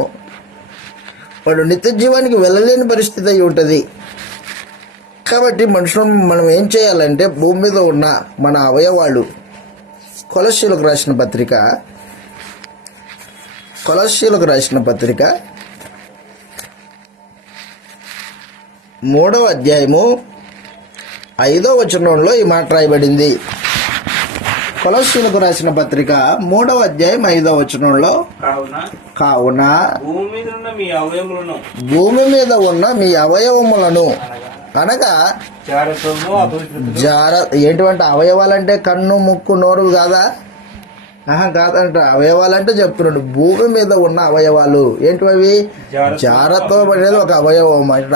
వాడు నిత్య జీవానికి వెళ్ళలేని పరిస్థితి అయి ఉంటుంది. కాబట్టి మనుషులు మనం ఏం చేయాలంటే భూమి మీద ఉన్న మన అవయవాలు, కొలస్సీలకు రాసిన పత్రిక 3వ అధ్యాయము 5వ వచనంలో ఈ మాట రాయబడింది. కొలస్సీలకు రాసిన పత్రిక 3వ అధ్యాయం 5వ వచనంలో, కావున భూమి మీద ఉన్న మీ అవయములను భూమి మీద ఉన్న మీ అవయవములను అనగా జారత్వము అపవిత్రతను ఏంటివంటే అవయవాలంటే కన్ను, ముక్కు, నోరు కాదా? కాదంట. అవయవాలంటే చెప్తున్నాడు. భూమి మీద ఉన్న అవయవాలు ఏంటివి? జారత్వం అనేది ఒక అవయవం అంట.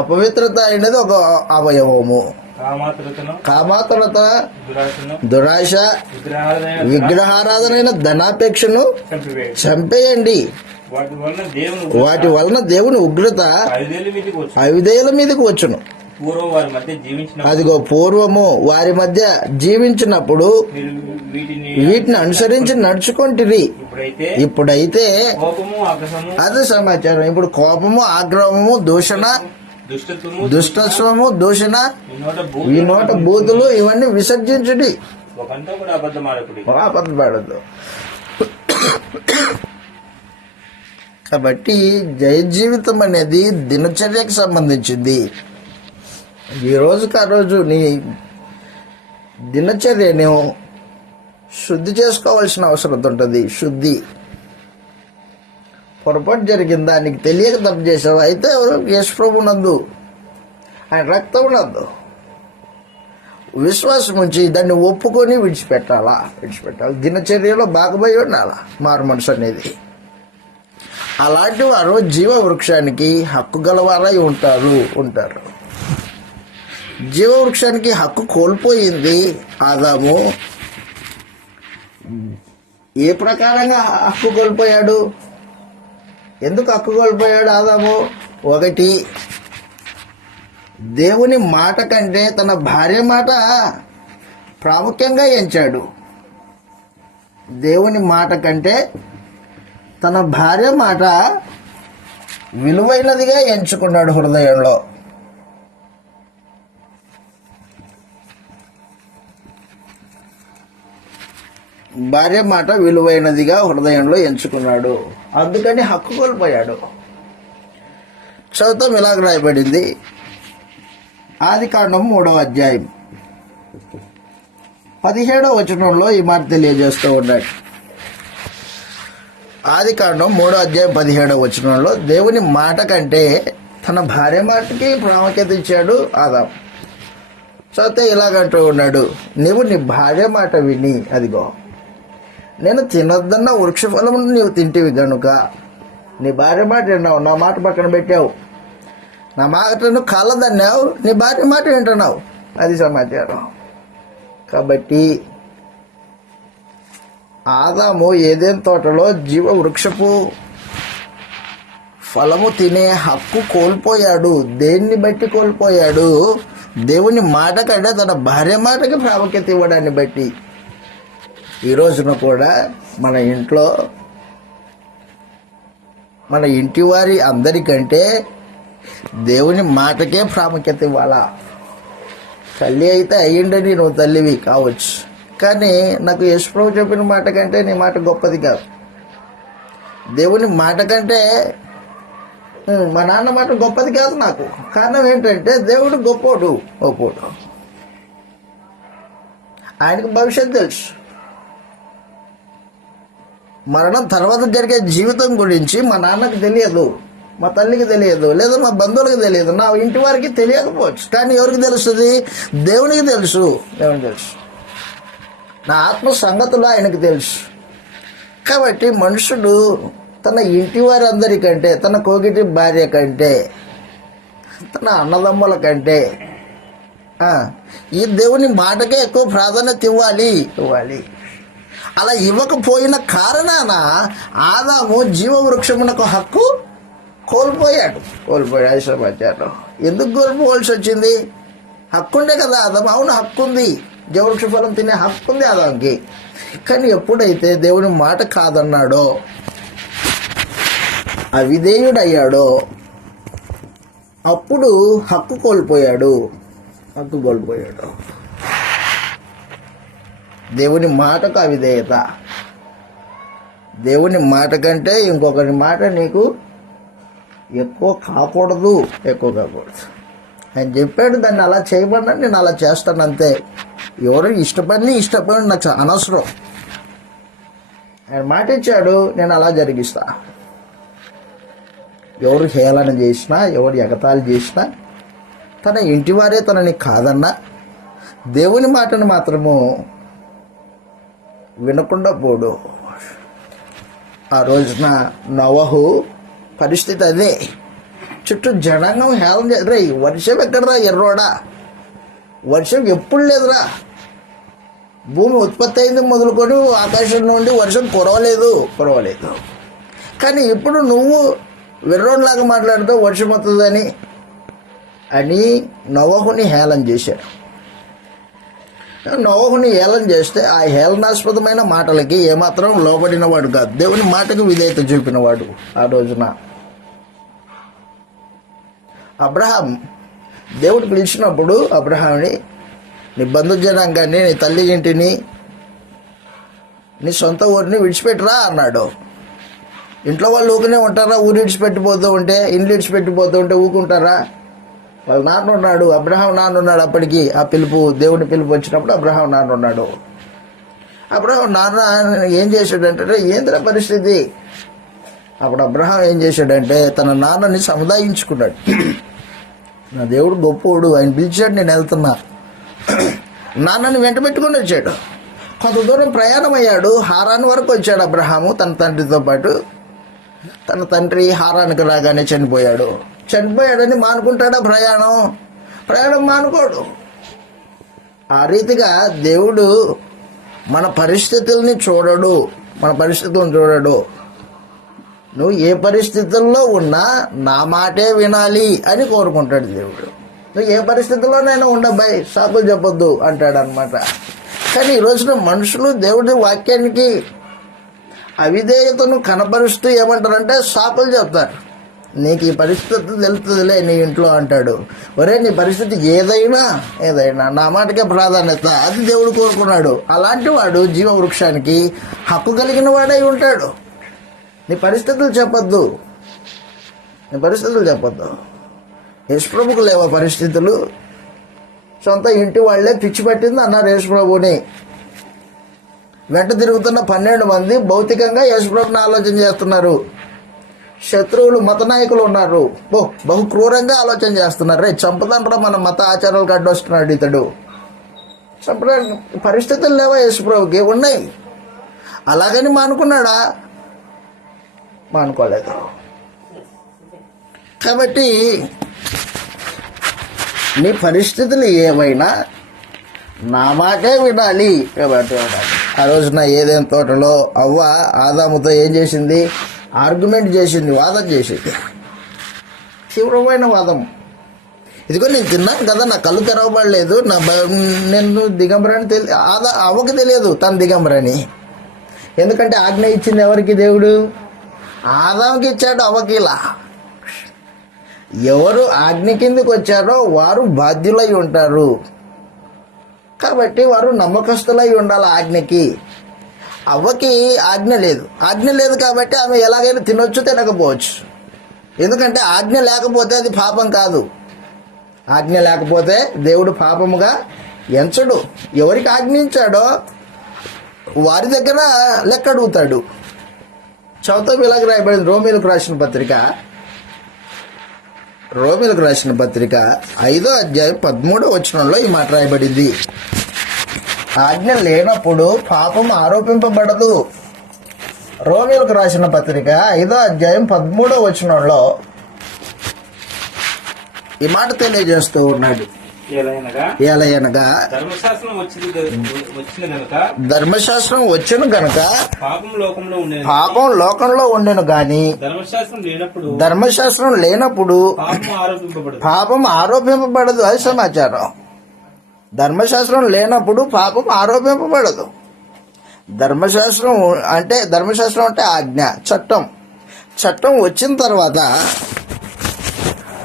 అపవిత్రత అనేది ఒక అవయవము. కామాతురత, దురాశ, విగ్రహారాధనైన ధనాపేక్షను చంపేయండి. వాటి వలన దేవుని ఉగ్రత 5 ఏళ్ల మీదకి వచ్చును. అదిగో పూర్వము వారి మధ్య జీవించినప్పుడు వీటిని అనుసరించి నడుచుకుంటుంది. ఇప్పుడైతే అదే సమాచారం. ఇప్పుడు కోపము, ఆగ్రహము, దూషణ, దుష్టత్వము, దూషణ, ఈ నోట బూతులు ఇవన్నీ విసర్జించుడి. అబద్ధపడద్దు. కాబట్టి జయ జీవితం అనేది దినచర్యకు సంబంధించింది. ఈ రోజుకి ఆ రోజు నీ దినచర్యను శుద్ధి చేసుకోవాల్సిన అవసరం ఉంటుంది. శుద్ధి పొరపాటు జరిగిందా, నీకు తెలియక తప్పు చేసావు అయితే యేసు ప్రభు నందు ఆయన రక్తం నందు విశ్వాసం ఉంచి దాన్ని ఒప్పుకొని విడిచిపెట్టాలి. దినచర్యలో భాగమై ఉండాలా మారు మనసు అనేది. అలాంటి వారు జీవ వృక్షానికి హక్కు గలవారై ఉంటారు. జీవవృక్షానికి హక్కు కోల్పోయింది ఆదాము. ఏ ప్రకారంగా హక్కు కోల్పోయాడు? ఎందుకు హక్కు కోల్పోయాడు ఆదాము? 1, దేవుని మాట కంటే తన భార్య మాట ప్రాముఖ్యంగా ఎంచాడు. దేవుని మాట కంటే తన భార్య మాట విలువైనదిగా ఎంచుకున్నాడు హృదయంలో. భార్య మాట విలువైనదిగా హృదయంలో ఎంచుకున్నాడు. అందుకని హక్కు కోల్పోయాడు. చదువుతాం. ఇలాగ రాయబడింది. ఆదికాండం 3వ అధ్యాయం 17వ వచనంలో ఈ మాట తెలియజేస్తూ ఉన్నాడు. ఆదికాండం 3వ అధ్యాయం 17వ వచనంలో దేవుని మాట కంటే తన భార్య మాటకి ప్రాముఖ్యత ఇచ్చాడు ఆదాం. చదివితే ఇలాగంటూ ఉన్నాడు, నీవు నీ భార్య మాట విని, అదిగో నేను తినొద్దన్న వృక్ష ఫలమును నీవు తింటివి కనుక నీ భార్య మాట విన్నావు, నా మాట పక్కన పెట్టావు, నా మాటను కాలదన్నావు, నీ భార్య మాట వింటున్నావు. అది సమాచారం. కాబట్టి ఆదాము ఏదైనా తోటలో జీవ వృక్షపు ఫలము తినే హక్కు కోల్పోయాడు. దేన్ని బట్టి కోల్పోయాడు? దేవుని మాట కంటే తన భార్య మాటకి ప్రాముఖ్యత ఇవ్వడాన్ని బట్టి. ఈ రోజున కూడా మన ఇంట్లో మన ఇంటి వారి అందరికంటే దేవుని మాటకే ప్రాముఖ్యత ఇవ్వాలా. తల్లి అయితే అయ్యిండని నువ్వు తల్లివి కావచ్చు, కానీ నాకు యేసు ప్రభు చెప్పిన మాట కంటే నీ మాట గొప్పది కాదు. దేవుని మాట కంటే మా నాన్న మాట గొప్పది కాదు నాకు. కారణం ఏంటంటే దేవుడు గొప్పోడు, ఒప్పోడు. ఆయనకు భవిష్యత్తు తెలుసు. మరణం తర్వాత జరిగే జీవితం గురించి మా నాన్నకు తెలియదు, మా తల్లికి తెలియదు, లేదా మా బంధువులకు తెలియదు, నా ఇంటి వారికి తెలియకపోవచ్చు. కానీ ఎవరికి తెలుస్తుంది? దేవునికి తెలుసు. దేవునికి తెలుసు. నా ఆత్మ సంగతులు ఆయనకు తెలుసు. కాబట్టి మనుషుడు తన ఇంటి వారందరికంటే, తన కోగిటి భార్య కంటే, తన అన్నదమ్ముల కంటే ఈ దేవుని మాటకే ఎక్కువ ప్రాధాన్యత ఇవ్వాలి. అలా ఇవ్వకపోయిన కారణాన ఆదాము జీవవృక్షమునకు హక్కు కోల్పోయాడు. అది సమాచారం. ఎందుకు కోల్పోవలసి వచ్చింది? హక్కుండే కదా ఆదాము. అవును, హక్కుంది. జీవవృక్ష ఫలం తినే హక్కుంది ఆదాముకి. కానీ ఎప్పుడైతే దేవుని మాట కాదన్నాడో, అవిధేయుడయ్యాడో, అప్పుడు హక్కు కోల్పోయాడు. దేవుని మాటకు అవిధేయత. దేవుని మాట కంటే ఇంకొకరి మాట నీకు ఎక్కువ కాకూడదు. ఆయన చెప్పాడు, దాన్ని అలా చేయమన్నా నేను అలా చేస్తాను అంతే. ఎవరు ఇష్టపడి నాకు అనవసరం. ఆయన మాట ఇచ్చాడు, నేను అలా జరిగిస్తా. ఎవరు హేళన చేసినా, ఎవరు ఎగతాళి చేసినా, తన ఇంటి వారే తనని కాదన్నా, దేవుని మాటను మాత్రము వినకుండా పోడు. ఆ రోజున నోవహు పరిస్థితి అదే. చుట్టూ జనాంగం హేళన చేద్దరా, వర్షం ఎక్కడరా ఎర్రోడా, వర్షం ఎప్పుడు లేదురా, భూమి ఉత్పత్తి అయింది మొదలుకొని ఆకాశం నుండి వర్షం కురవలేదు. కానీ ఇప్పుడు నువ్వు వెర్రోడ్లాగా మాట్లాడుతూ వర్షం వస్తుందని అని నోవహుని హేళన చేశాడు. నోవహుని హేళన చేస్తే ఆ హేళనాస్పదమైన మాటలకి ఏమాత్రం లోబడినవాడు కాదు, దేవుని మాటకు విధేయత చూపినవాడు. ఆ రోజున అబ్రహాం, దేవుడు పిలిచినప్పుడు అబ్రహాంని, నీ బంధుజనాంగాన్ని, నీ తల్లి ఇంటిని, నీ సొంత ఊరిని విడిచిపెట్టరా అన్నాడు. ఇంట్లో వాళ్ళు ఊకునే ఉంటారా? ఊరు విడిచిపెట్టిపోతూ ఉంటే, ఇల్లు విడిచిపెట్టిపోతూ ఉంటే ఊకుంటారా? వాళ్ళ నాన్న ఉన్నాడు, అబ్రహాం నాన్న ఉన్నాడు. అప్పటికి ఆ పిలుపు, దేవుని పిలుపు వచ్చినప్పుడు అబ్రహాం నాన్న ఉన్నాడు. అబ్రహాం నాన్న ఏం చేశాడంటే, ఏంద్ర పరిస్థితి? అప్పుడు అబ్రహాం ఏం చేశాడంటే, తన నాన్నని సముదాయించుకున్నాడు. నా దేవుడు గొప్పోడు, ఆయన పిలిచాడు, నేను వెళ్తున్నా. నాన్నని వెంట పెట్టుకుని వచ్చాడు. కొంత దూరం ప్రయాణం అయ్యాడు. హారాన్ వరకు వచ్చాడు అబ్రహాము తన తండ్రితో పాటు. తన తండ్రి హారానికి రాగానే చనిపోయాడని మానుకుంటాడా ప్రయాణం మానుకోడు. ఆ రీతిగా దేవుడు మన పరిస్థితుల్ని చూడడు. నువ్వు ఏ పరిస్థితుల్లో ఉన్నా నా మాటే వినాలి అని కోరుకుంటాడు దేవుడు. నువ్వు ఏ పరిస్థితుల్లోనైనా ఉండబ్బాయి, సాకులు చెప్పొద్దు అంటాడు అనమాట. కానీ ఈ రోజున మనుషులు దేవుడి వాక్యానికి అవిధేయతను కనపరుస్తూ ఏమంటారంటే సాకులు చెప్తారు. నీకు ఈ పరిస్థితి తెలుస్తుందిలే నీ ఇంట్లో అంటాడు. ఒరే, నీ పరిస్థితి ఏదైనా నా మాటకే ప్రాధాన్యత, అది దేవుడు కోరుకున్నాడు. అలాంటి వాడు జీవవృక్షానికి హక్కు కలిగిన వాడై ఉంటాడు. నీ పరిస్థితులు చెప్పొద్దు. యేసుప్రభుకు లేవా పరిస్థితులు? సొంత ఇంటి వాళ్లే పిచ్చి పట్టింది అన్నారు యేసుప్రభుని. వెంట తిరుగుతున్న 12 మంది భౌతికంగా యేసుప్రభుని ఆలోచన చేస్తున్నారు. శత్రువులు, మత నాయకులు ఉన్నారు, బహు క్రూరంగా ఆలోచన చేస్తున్నారు. చంపదండ్రా, మన మత ఆచారాలకు అడ్డొస్తున్నాడు ఇతడు. చంపడానికి పరిస్థితులు లేవా యేసుప్రభుకి? ఉన్నాయి. అలాగని మానుకున్నాడా? మానుకోలేదు. కాబట్టి నీ పరిస్థితులు ఏమైనా నా మాటే వినాలి. ఆ రోజున ఏదైనా తోటలో అవ్వ ఆదాముతో ఏం చేసింది? ఆర్గ్యుమెంట్ చేసింది, వాదం చేసింది, తీవ్రమైన వాదం. ఇదిగో నేను తిన్నాను కదా, నా కళ్ళు తెరవబడలేదు, నేను దిగంబరని అవ్వకి తెలియదు తను దిగంబరని. ఎందుకంటే ఆజ్ఞ ఇచ్చింది ఎవరికి? దేవుడు ఆదాముకి ఇచ్చాడు, అవ్వకిలా. ఎవరు ఆజ్ఞ కిందకి వచ్చారో వారు బాధ్యులై ఉంటారు. కాబట్టి వారు నమ్మకస్తులై ఉండాలి ఆజ్ఞకి. అవ్వకి ఆజ్ఞ లేదు కాబట్టి ఆమె ఎలాగైనా తినొచ్చు, తినకపోవచ్చు. ఎందుకంటే ఆజ్ఞ లేకపోతే అది పాపం కాదు. ఆజ్ఞ లేకపోతే దేవుడు పాపముగా ఎంచడు. ఎవరికి ఆజ్ఞించాడో వారి దగ్గర లెక్క అడుగుతాడు. చౌతం ఇలాగ రాయబడింది. రోమీలకు రాసిన పత్రిక 5వ అధ్యాయం 13వ వచనంలో ఈ మాట రాయబడింది. ఆజ్ఞ లేనప్పుడు పాపం ఆరోపింపబడదు. రోమీలకు రాసిన పత్రిక 5వ అధ్యాయం 13వ వచనంలో ఈ మాట తెలియజేస్తూ ఉన్నాడు. ఎలయనగా ధర్మశాస్త్రం వచ్చిన గనక పాపం లోకంలో ఉండెను గాని ధర్మశాస్త్రం లేనప్పుడు పాపం ఆరోపింపబడదు. అది సమాచారం. ధర్మశాస్త్రం లేనప్పుడు పాపం ఆరోపింపబడదు. ధర్మశాస్త్రం అంటే ఆజ్ఞ, చట్టం వచ్చిన తర్వాత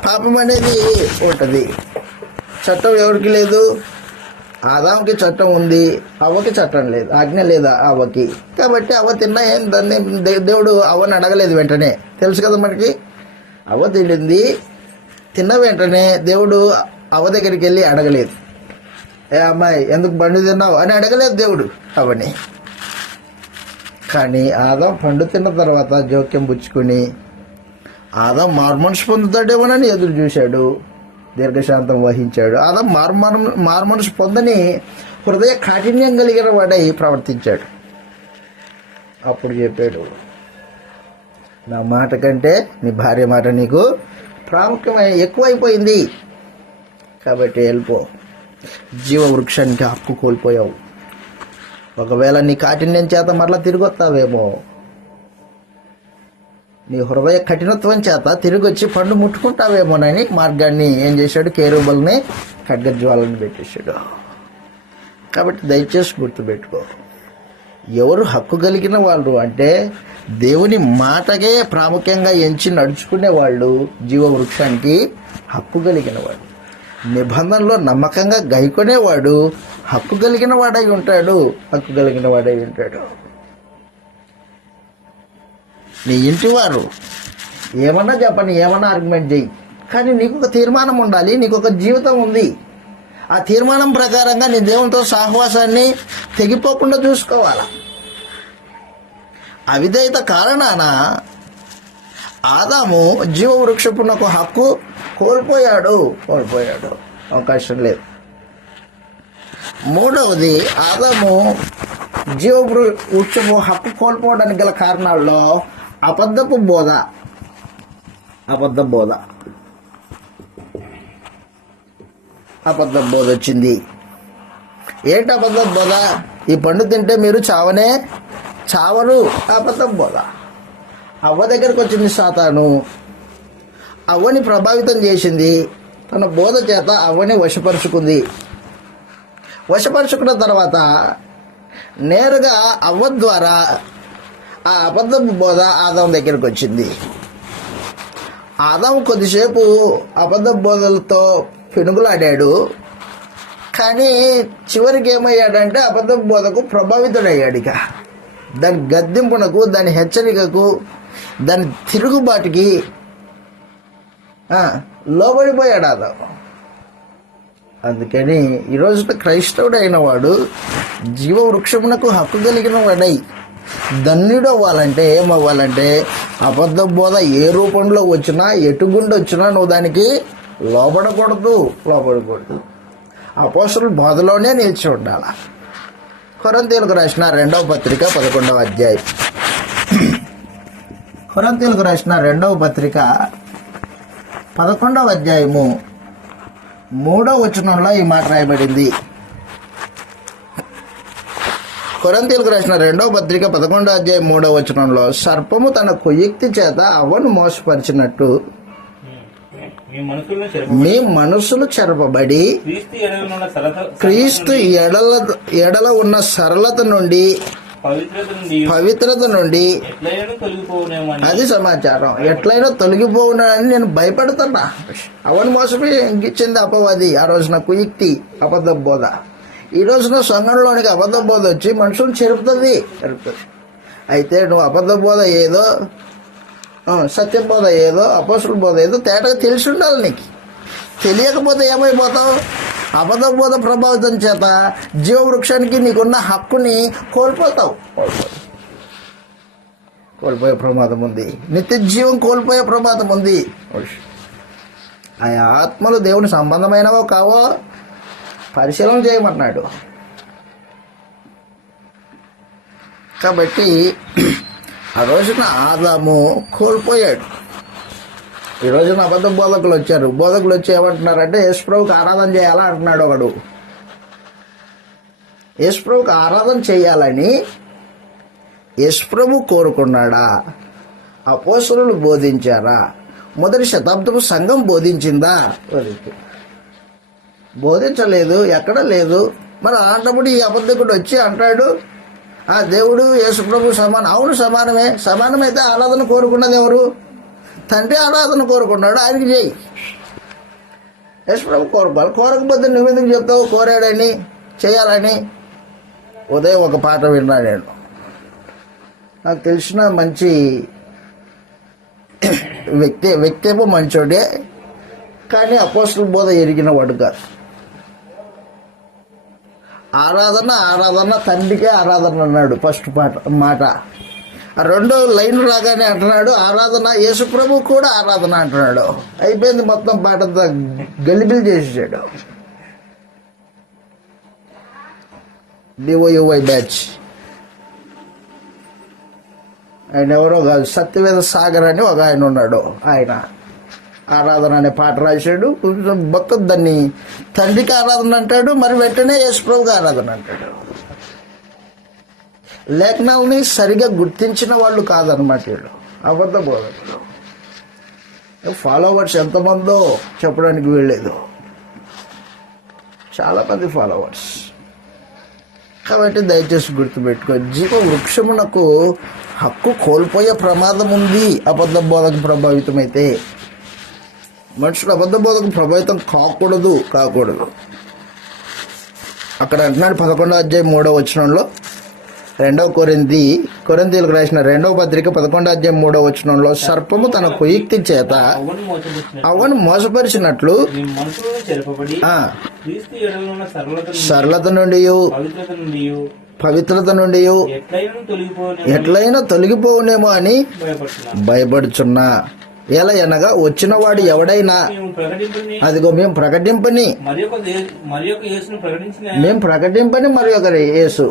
పాపం అనేది ఉంటుంది. చట్టం ఎవరికి లేదు? ఆదాముకి చట్టం ఉంది, అవ్వకి చట్టం లేదు, ఆజ్ఞ లేదా అవ్వకి. కాబట్టి అవ్వ తిన్నా ఏం దాన్ని దేవుడు అవ్వని అడగలేదు వెంటనే. తెలుసు కదా మనకి. అవ్వ తిన్న వెంటనే దేవుడు అవ్వ దగ్గరికి వెళ్ళి అడగలేదు. ఏ అమ్మాయి ఎందుకు పండు తిన్నావు అని అడగలేదు దేవుడు అవని. కానీ ఆదాం పండు తిన్న తర్వాత జోక్యం పుచ్చుకుని ఆదాం మార్మనసు పొందుతాడేమోనని ఎదురు చూశాడు, దీర్ఘశాంతం వహించాడు. ఆదాం మార్మనసు పొందని హృదయ కాఠిన్యం కలిగిన వాడై ప్రవర్తించాడు. అప్పుడు చెప్పాడు, నా మాట కంటే నీ భార్య మాట నీకు ప్రాముఖ్యమై ఎక్కువైపోయింది, కాబట్టి వెళ్ళిపో. జీవవృక్షానికి హక్కు కోల్పోయావు. ఒకవేళ నీ కాఠిన్యం చేత మరలా తిరిగి వస్తావేమో, నీ హృదయ కఠినత్వం చేత తిరిగి వచ్చి పండు ముట్టుకుంటావేమోనని మార్గాన్ని ఏం చేశాడు, కేరూబల్ని ఖడ్గజ్వాలను పెట్టేశాడు. కాబట్టి దయచేసి గుర్తుపెట్టుకో, ఎవరు హక్కు కలిగిన వాళ్ళు అంటే దేవుని మాటకే ప్రాముఖ్యంగా ఎంచి నడుచుకునే వాళ్ళు జీవవృక్షానికి హక్కు కలిగిన వాడు. నిబంధనలో నమ్మకంగా గైకొనేవాడు హక్కు కలిగిన వాడై ఉంటాడు, హక్కు కలిగిన వాడై ఉంటాడు. నీ ఇంటి వారు ఏమన్నా చెప్పని, ఏమన్నా ఆర్గ్యుమెంట్ చేయి, కానీ నీకు ఒక తీర్మానం ఉండాలి, నీకు ఒక జీవితం ఉంది. ఆ తీర్మానం ప్రకారంగా నీ దేవునితో సహవాసాన్ని తెగిపోకుండా చూసుకోవాలా. అవిధేయత కారణాన ఆదాము జీవవృక్షపునకు హక్కు కోల్పోయాడు. అవకాశం లేదు. మూడవది, ఆదాము జీవవృక్షపు హక్కు కోల్పోవడానికి గల కారణాల్లో అబద్ధపు బోధ. అబద్ధ బోధ వచ్చింది. ఏంటి అబద్ధ బోధ? ఈ పండు తింటే మీరు చావరు. అబద్ధ బోధ. అవ్వ దగ్గరకు వచ్చింది సాతాను, అవ్వని ప్రభావితం చేసింది, తన బోధ చేత అవ్వని వశపరుచుకున్న తర్వాత నేరుగా అవ్వ ద్వారా ఆ అబద్ధపు బోధ ఆదాం దగ్గరకు వచ్చింది. ఆదాం కొద్దిసేపు అబద్ధ బోధలతో పెనుగులాడాడు, కానీ చివరికి ఏమయ్యాడంటే అబద్ధ బోధకు ప్రభావితుడయ్యాడు. ఇక దాని గద్దింపునకు, దాని హెచ్చరికకు, దాని తిరుగుబాటుకి లోబడిపోయాడు ఆదాం. అందుకని ఈరోజు క్రైస్తవుడు అయిన వాడు జీవవృక్షమునకు హక్కు కలిగిన వాడై ధన్యుడు అవ్వాలంటే ఏమవ్వాలంటే అబద్ధ బోధ ఏ రూపంలో వచ్చినా, ఎటుగుండి వచ్చినా నువ్వు దానికి లోబడకూడదు. అపోస్తలుల బోధలోనే నిలిచి ఉండాలి. కొరింథీయులకు రాసిన 2వ పత్రిక 11వ అధ్యాయం. కొరింథీయులకు రాసిన 2వ పత్రిక 11వ అధ్యాయము 3వ వచనంలో ఈ మాట రాయబడింది. కొరింథీయులకు రాసిన 2వ పత్రిక 11వ అధ్యాయం 3వ వచనంలో, సర్పము తన కుయుక్తి చేత అవ్వను మోసపరిచినట్టు మీ మనసులు చెరపబడి క్రీస్తు ఎడల ఉన్న సరళత నుండి, పవిత్రత నుండి అది సమాచారం ఎట్లయినా తొలగిపోవునని నేను భయపడుతున్నా. అవన్నీ మోసపోయింది అపవాది. ఆ రోజున కుయుక్తి, అబద్ధ బోధ. ఈ రోజున సంఘంలోనికి అబద్ధ బోధ వచ్చి మనుషులు చెరుపుతుంది. అయితే నువ్వు అబద్ధ బోధ ఏదో, సత్య బోధ ఏదో, అపోస్తలుల బోధ ఏదో తేటగా తెలిసి ఉండాలి. నీకు తెలియకపోతే ఏమైపోతావు? అబద్ధ బోధ ప్రభావితం చేత జీవవృక్షానికి నీకున్న హక్కుని కోల్పోయే ప్రమాదం ఉంది. నిత్య జీవం కోల్పోయే ప్రమాదం ఉంది. ఆ ఆత్మలు దేవుని సంబంధమైనవో కావో పరిశీలన చేయమన్నాడు. కాబట్టి ఆ రోజున ఆదాము కోల్పోయాడు. ఈ రోజున అబద్ధ బోధకులు వచ్చారు. బోధకులు వచ్చి ఏమంటున్నారంటే యేసుప్రభుకి ఆరాధన చేయాలా అంటున్నాడు ఒకడు. యేసుప్రభుకి ఆరాధన చేయాలని యేసుప్రభు కోరుకున్నాడా? అపోస్తలులు బోధించారా? మొదటి శతాబ్దపు సంఘం బోధించిందా? బోధించలేదు, ఎక్కడ లేదు. మరి అలాంటప్పుడు ఈ అబద్ధకుడు వచ్చి అంటాడు ఆ దేవుడు యేసుప్రభు సమానం. అవును, సమానమైతే ఆరాధన కోరుకున్నది ఎవరు? తండ్రి ఆరాధన కోరుకున్నాడు, ఆయనకి చేయి. యేసుప్రభు కోరకపోతే నువ్వెందుకు చెప్తావు కోరాడని, చేయాలని? ఉదయం ఒక పాట విన్నా నేను. నాకు తెలిసిన మంచి వ్యక్తి ఏమో మంచోడే, కానీ అపోస్తుల బోధ ఎరిగిన వాడు కాదు. ఆరాధన ఆరాధన తండ్రికే ఆరాధన అన్నాడు ఫస్ట్ మాట. ఆ రెండో లైన్ రాగానే అంటున్నాడు ఆరాధన యేసు ప్రభు కూడా ఆరాధన అంటున్నాడు. అయిపోయింది, మొత్తం పాటంతా గలిబిలి చేసేసాడు. డిఓయువై బ్యాచ్ ఆయన ఎవరో కాదు, సత్యవేద సాగర్ అని ఒక ఆయన ఉన్నాడు. ఆయన ఆరాధన అనే పాట రాశాడు. కొంచెం మొత్తం దాన్ని తండ్రికి ఆరాధన అంటాడు, మరి వెంటనే యేసు ప్రభుకి ఆరాధన అంటాడు. లేఖనాలని సరిగా గుర్తించిన వాళ్ళు కాదనమాట వీళ్ళు, అబద్ధ బోధకులు. ఫాలోవర్స్ ఎంతమందో చెప్పడానికి వీల్లేదు, చాలామంది ఫాలోవర్స్. కాబట్టి దయచేసి గుర్తుపెట్టుకో, జీవ వృక్షమునకు హక్కు కోల్పోయే ప్రమాదం ఉంది అబద్ధ బోధకు ప్రభావితమైతే. మనుషులు అబద్ధ బోధకు ప్రభావితం కాకూడదు. అక్కడ అంటున్నాడు 11వ అధ్యాయం 3వ వచనంలో, 2వ కొరింథీయులకు రాసిన 2వ పత్రిక 11వ అధ్యాయం 3వ వచనంలో, సర్పము తన కుయుక్తి చేత అవ్వను మోసపరిచినట్లు సరళత నుండి పవిత్రత నుండి ఎట్లయినా తొలగిపోవునేమో అని భయపడుచున్నా. ఎలా అనగా వచ్చిన వాడు ఎవడైనా అదిగో మేము ప్రకటింపని మరి ఒకరి యేసు,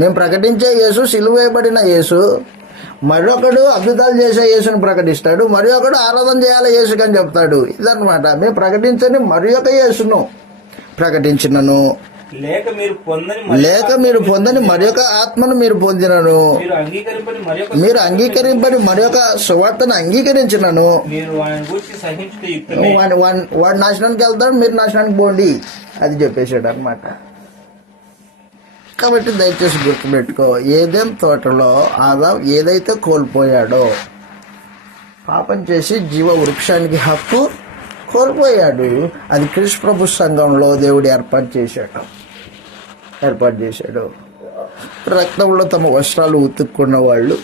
మేము ప్రకటించే యేసు, సిలువ వేయబడిన యేసు. మరొకడు అద్భుతాలు చేసే యేసుని ప్రకటిస్తాడు, మరి ఒకడు ఆరాధన చేయాలి యేసుకి అని చెప్తాడు. ఇదన్నమాట. మేము ప్రకటించని మరి ఒక యేసును ప్రకటించినను, లేక మీరు పొందని మరి ఒక ఆత్మను మీరు పొందినను, మీరు అంగీకరింపని మరి ఒక సువార్తను అంగీకరించినను, వాడు నాశనానికి వెళ్తాడు, మీరు నాశనానికి పోండి అది చెప్పేశాడు అనమాట. కాబట్టి దయచేసి గుర్తుపెట్టుకో, ఏదైనా తోటలో ఆదాం ఏదైతే కోల్పోయాడో, పాపం చేసి జీవ వృక్షానికి హక్కు కోల్పోయాడు. అది క్రీస్తు ప్రభు సంఘంలో దేవుడు ఏర్పాటు చేశాడు. రక్తంలో తమ వస్త్రాలు ఉతుక్కున్న వాళ్ళు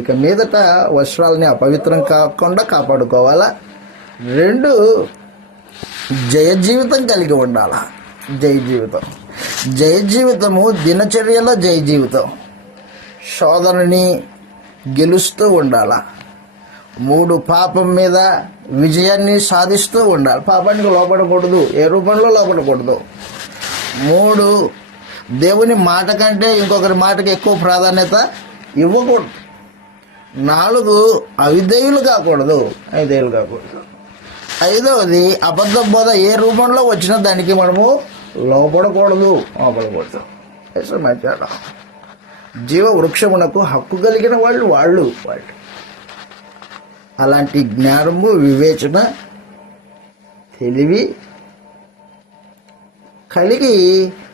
ఇక మీదట వస్త్రాలని అపవిత్రం కాకుండా కాపాడుకోవాలా. 2, జయ జీవితం కలిగి ఉండాలా. జయ జీవితము దినచర్యలో జయ జీవితం, శోధనని గెలుస్తూ ఉండాలా. 3, పాపం మీద విజయాన్ని సాధిస్తూ ఉండాలి. పాపానికి లోపడకూడదు, ఏ రూపంలో లోపడకూడదు. 3, దేవుని మాట కంటే ఇంకొకరి మాటకి ఎక్కువ ప్రాధాన్యత ఇవ్వకూడదు. 4, అవిధేయులు కాకూడదు. 5వది అబద్ధ బోధ ఏ రూపంలో వచ్చినా దానికి మనము లోపడకూడదు. సమాచారం. జీవ వృక్షమునకు హక్కు కలిగిన వాళ్ళు అలాంటి జ్ఞానము, వివేచన, తెలివి కలిగి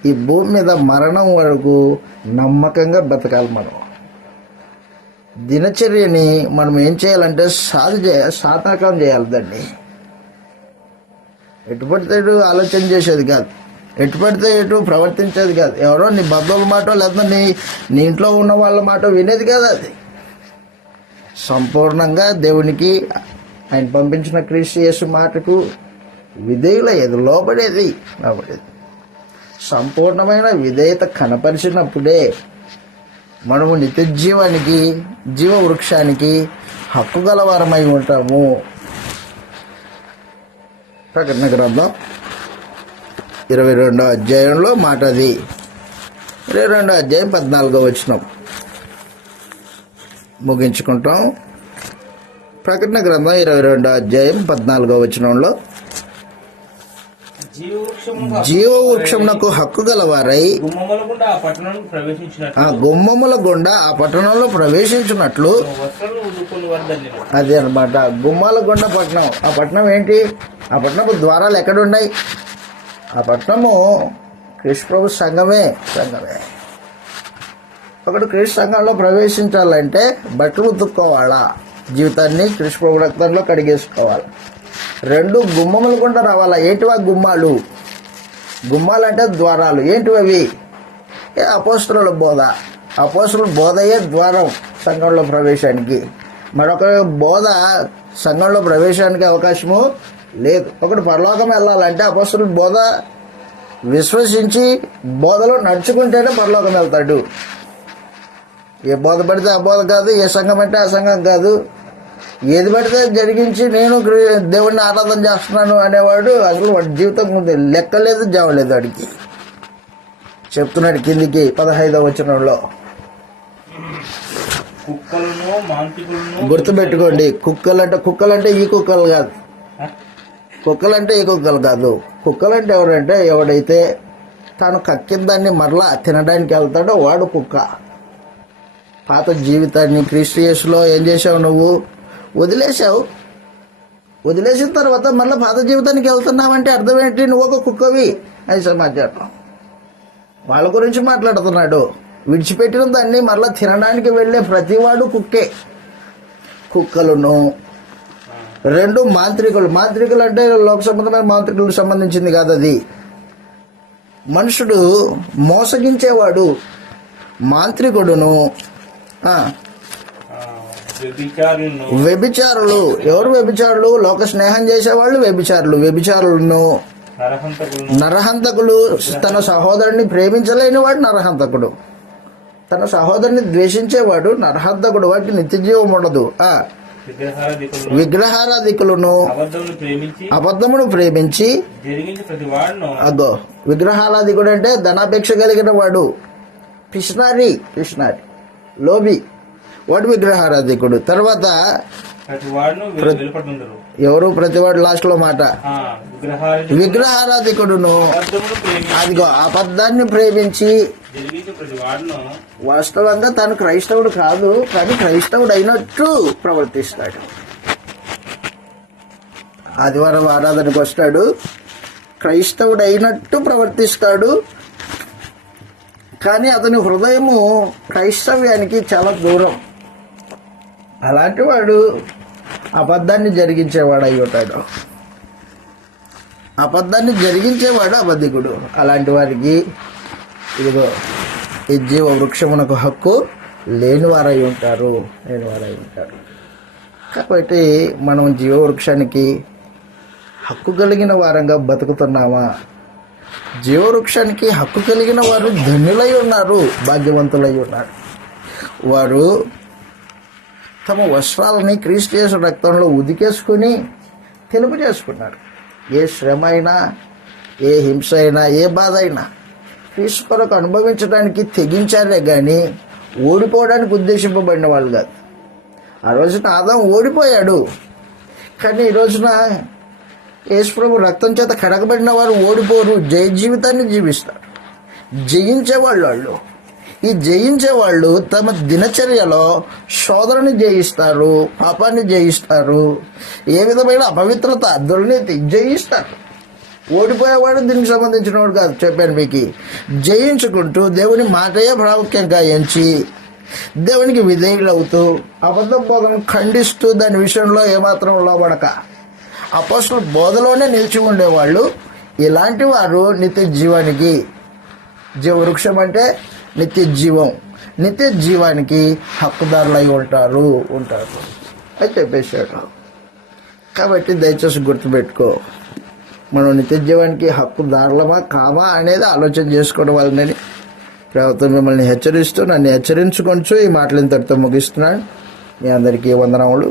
ఈ భూమి మీద మరణం వరకు నమ్మకంగా బతకాలి. మనం దినచర్యని మనం ఏం చేయాలంటే సాధకం చేయాలి. దాన్ని ఎటు పడితే ఎటు ఆలోచన చేసేది కాదు, ఎటు పడితే ఎటు ప్రవర్తించేది కాదు, ఎవరో నీ బంధువుల మాట లేదా నీ ఇంట్లో ఉన్న వాళ్ళ మాట వినేది కాదు. అది సంపూర్ణంగా దేవునికి, ఆయన పంపించిన క్రీస్తు యేసు మాటకు విధేయులయ్యేది, లోబడేది. సంపూర్ణమైన విధేయత కనపరిచినప్పుడే మనము నిత్య జీవానికి, జీవ వృక్షానికి హక్కు గలవారమై ఉంటాము. ప్రకటన గ్రంథం 22వ అధ్యాయంలో మాట అది. 22వ అధ్యాయం 14వ వచనం ముగించుకుంటాం. ప్రకటన గ్రంథం 22వ అధ్యాయం 14వ వచనంలో, జీవవృక్షమునకు హక్కు గలవారై గుమ్మముల గుండా ఆ పట్టణంలో ప్రవేశించినట్లు. అదే అనమాట, గుమ్మాల గుండా పట్టణం. ఆ పట్టణం ఏంటి? ఆ పట్టణపు ద్వారాలు ఎక్కడున్నాయి? ఆ పట్టణము క్రీస్తు ప్రభు సంఘమే. ఒకడు క్రీస్తు సంఘంలో ప్రవేశించాలంటే బట్టలు ఉతుక్కోవాలా, జీవితాన్ని క్రీస్తు ప్రభు రక్తంలో కడిగేసుకోవాలి. 2, గుమ్మముల గుండా రావాలా. ఏంటివా గుమ్మాలు? గుమ్మాలంటే ద్వారాలు. ఏంటివి అవి? అపోస్తలుల బోధ. అపోస్తలుల బోధయే ద్వారం సంఘంలో ప్రవేశానికి. మరొక బోధ సంఘంలో ప్రవేశానికి అవకాశము లేదు. ఒకడు పరలోకం వెళ్ళాలంటే అపొస్తలుల బోధ విశ్వసించి బోధలో నడుచుకుంటేనే పరలోకం వెళ్తాడు. ఏ బోధ పడితే ఆ బోధ కాదు, ఏ సంఘం అంటే ఆ సంఘం కాదు, ఏది పడితే జరిగించి నేను దేవుణ్ణి ఆరాధన చేస్తున్నాను అనేవాడు అసలు వాడి జీవితం ముందు లెక్కలేదు, జావలేదు. వాడికి చెప్తున్నాడు కిందికి 15వ వచనంలో. కుక్కలను మాంత్రికులను గుర్తుపెట్టుకోండి, కుక్కలంటే ఈ కుక్కలు కాదు. కుక్కలంటే ఈ కుక్కలు కాదు. కుక్కలంటే ఎవరంటే ఎవడైతే తాను కక్కిన దాన్ని మరలా తినడానికి వెళ్తాడో వాడు కుక్క. పాత జీవితాన్ని క్రీస్తు యేసులో ఏం చేసావు? నువ్వు వదిలేసావు. వదిలేసిన తర్వాత మళ్ళీ పాత జీవితానికి వెళ్తున్నావంటే అర్థం ఏంటి? నువ్వు ఒక కుక్కవి అని సమాచారం. వాళ్ళ గురించి మాట్లాడుతున్నాడు. విడిచిపెట్టిన దాన్ని మరలా తినడానికి వెళ్ళే ప్రతివాడు కుక్కే. కుక్కలను 2 మాంత్రికులు అంటే లోక సంబంధమైన మాంత్రికులకు సంబంధించింది కాదు. అది మనుషుడు మోసగించేవాడు మాంత్రికుడును. వ్యభిచారులు. ఎవరు వ్యభిచారులు? లోక స్నేహం చేసేవాళ్ళు వ్యభిచారులను. నరహంతకులు. తన సహోదరుని ప్రేమించలేని వాడు నరహంతకుడు. తన సహోదరుని ద్వేషించేవాడు నరహంతకుడు. వాటికి నిత్య జీవం ఉండదు. విగ్రహారాధికులను. అబద్ధమును ప్రేమించి అగో విగ్రహారాధికుడు అంటే ధనాపేక్ష కలిగిన వాడు. పిషనారి లోబి, వాడు విగ్రహారాధికుడు. తర్వాత ఎవరు? ప్రతివాడు లాస్ట్ లో మాట విగ్రహారాధికుడును. అదిగో అబద్ధాన్ని ప్రేమించి. వాస్తవంగా తను క్రైస్తవుడు కాదు, కానీ క్రైస్తవుడు అయినట్టు ప్రవర్తిస్తాడు. ఆదివారం ఆరాధనకు వస్తాడు, క్రైస్తవుడు అయినట్టు ప్రవర్తిస్తాడు, కానీ అతని హృదయము క్రైస్తవ్యానికి చాలా దూరం. అలాంటి వాడు అబద్ధాన్ని జరిగించేవాడు అయి ఉంటాడు. అబద్ధాన్ని జరిగించేవాడు అబద్ధికుడు. అలాంటి వారికి ఇదిగో ఈ జీవ వృక్షమునకు హక్కు లేనివారై ఉంటారు. కాబట్టి మనం జీవ వృక్షానికి హక్కు కలిగిన వారంగా బతుకుతున్నామా? జీవవృక్షానికి హక్కు కలిగిన వారు ధన్యులై ఉన్నారు, భాగ్యవంతులై ఉన్నారు. వారు తమ వస్త్రాలని క్రీస్తు యేసు రక్తంలో ఉదికేసుకుని తెలుపు చేసుకున్నారు. ఏ శ్రమ అయినా, ఏ హింస అయినా, ఏ బాధ అయినా క్రీస్తు కొరకు అనుభవించడానికి తెగించారే కానీ ఓడిపోవడానికి ఉద్దేశింపబడిన వాళ్ళు కాదు. ఆ రోజున ఆదాము ఓడిపోయాడు, కానీ ఈ రోజున యేసుప్రభు రక్తం చేత కడగబడిన వారు ఓడిపోరు, జయ జీవితాన్ని జీవిస్తారు. జయించేవాళ్ళు వాళ్ళు. ఈ జయించేవాళ్ళు తమ దినచర్యలో శోధనని జయిస్తారు, పాపాన్ని జయిస్తారు, ఏ విధమైన అపవిత్రత, దుర్నీతి జయిస్తారు. ఓడిపోయేవాడు దీనికి సంబంధించిన వాడు కాదు. చెప్పాను మీకు. జయించుకుంటూ దేవుని మాటయే ప్రాముఖ్యంగా ఎంచి దేవునికి విధేయులవుతూ అబద్ధ బోధను ఖండిస్తూ దాని విషయంలో ఏమాత్రం లోబడక అపొస్తలుల బోధలోనే నిలిచి ఉండేవాళ్ళు. ఇలాంటి వారు నిత్య జీవానికి, జీవవృక్షం అంటే నిత్య జీవం, నిత్య జీవానికి హక్కుదారులై ఉంటారు అని చెప్పేశాడు. కాబట్టి దయచేసి గుర్తుపెట్టుకో, మనం నిత్య జీవానికి హక్కుదారులమా కామా అనేది ఆలోచన చేసుకోవడం వల్లనని ప్రభుత్వం మిమ్మల్ని హెచ్చరిస్తూ నన్ను హెచ్చరించుకొంచు ఈ మాటలు ఇంతటితో ముగిస్తున్నాను. మీ అందరికీ వందనములు.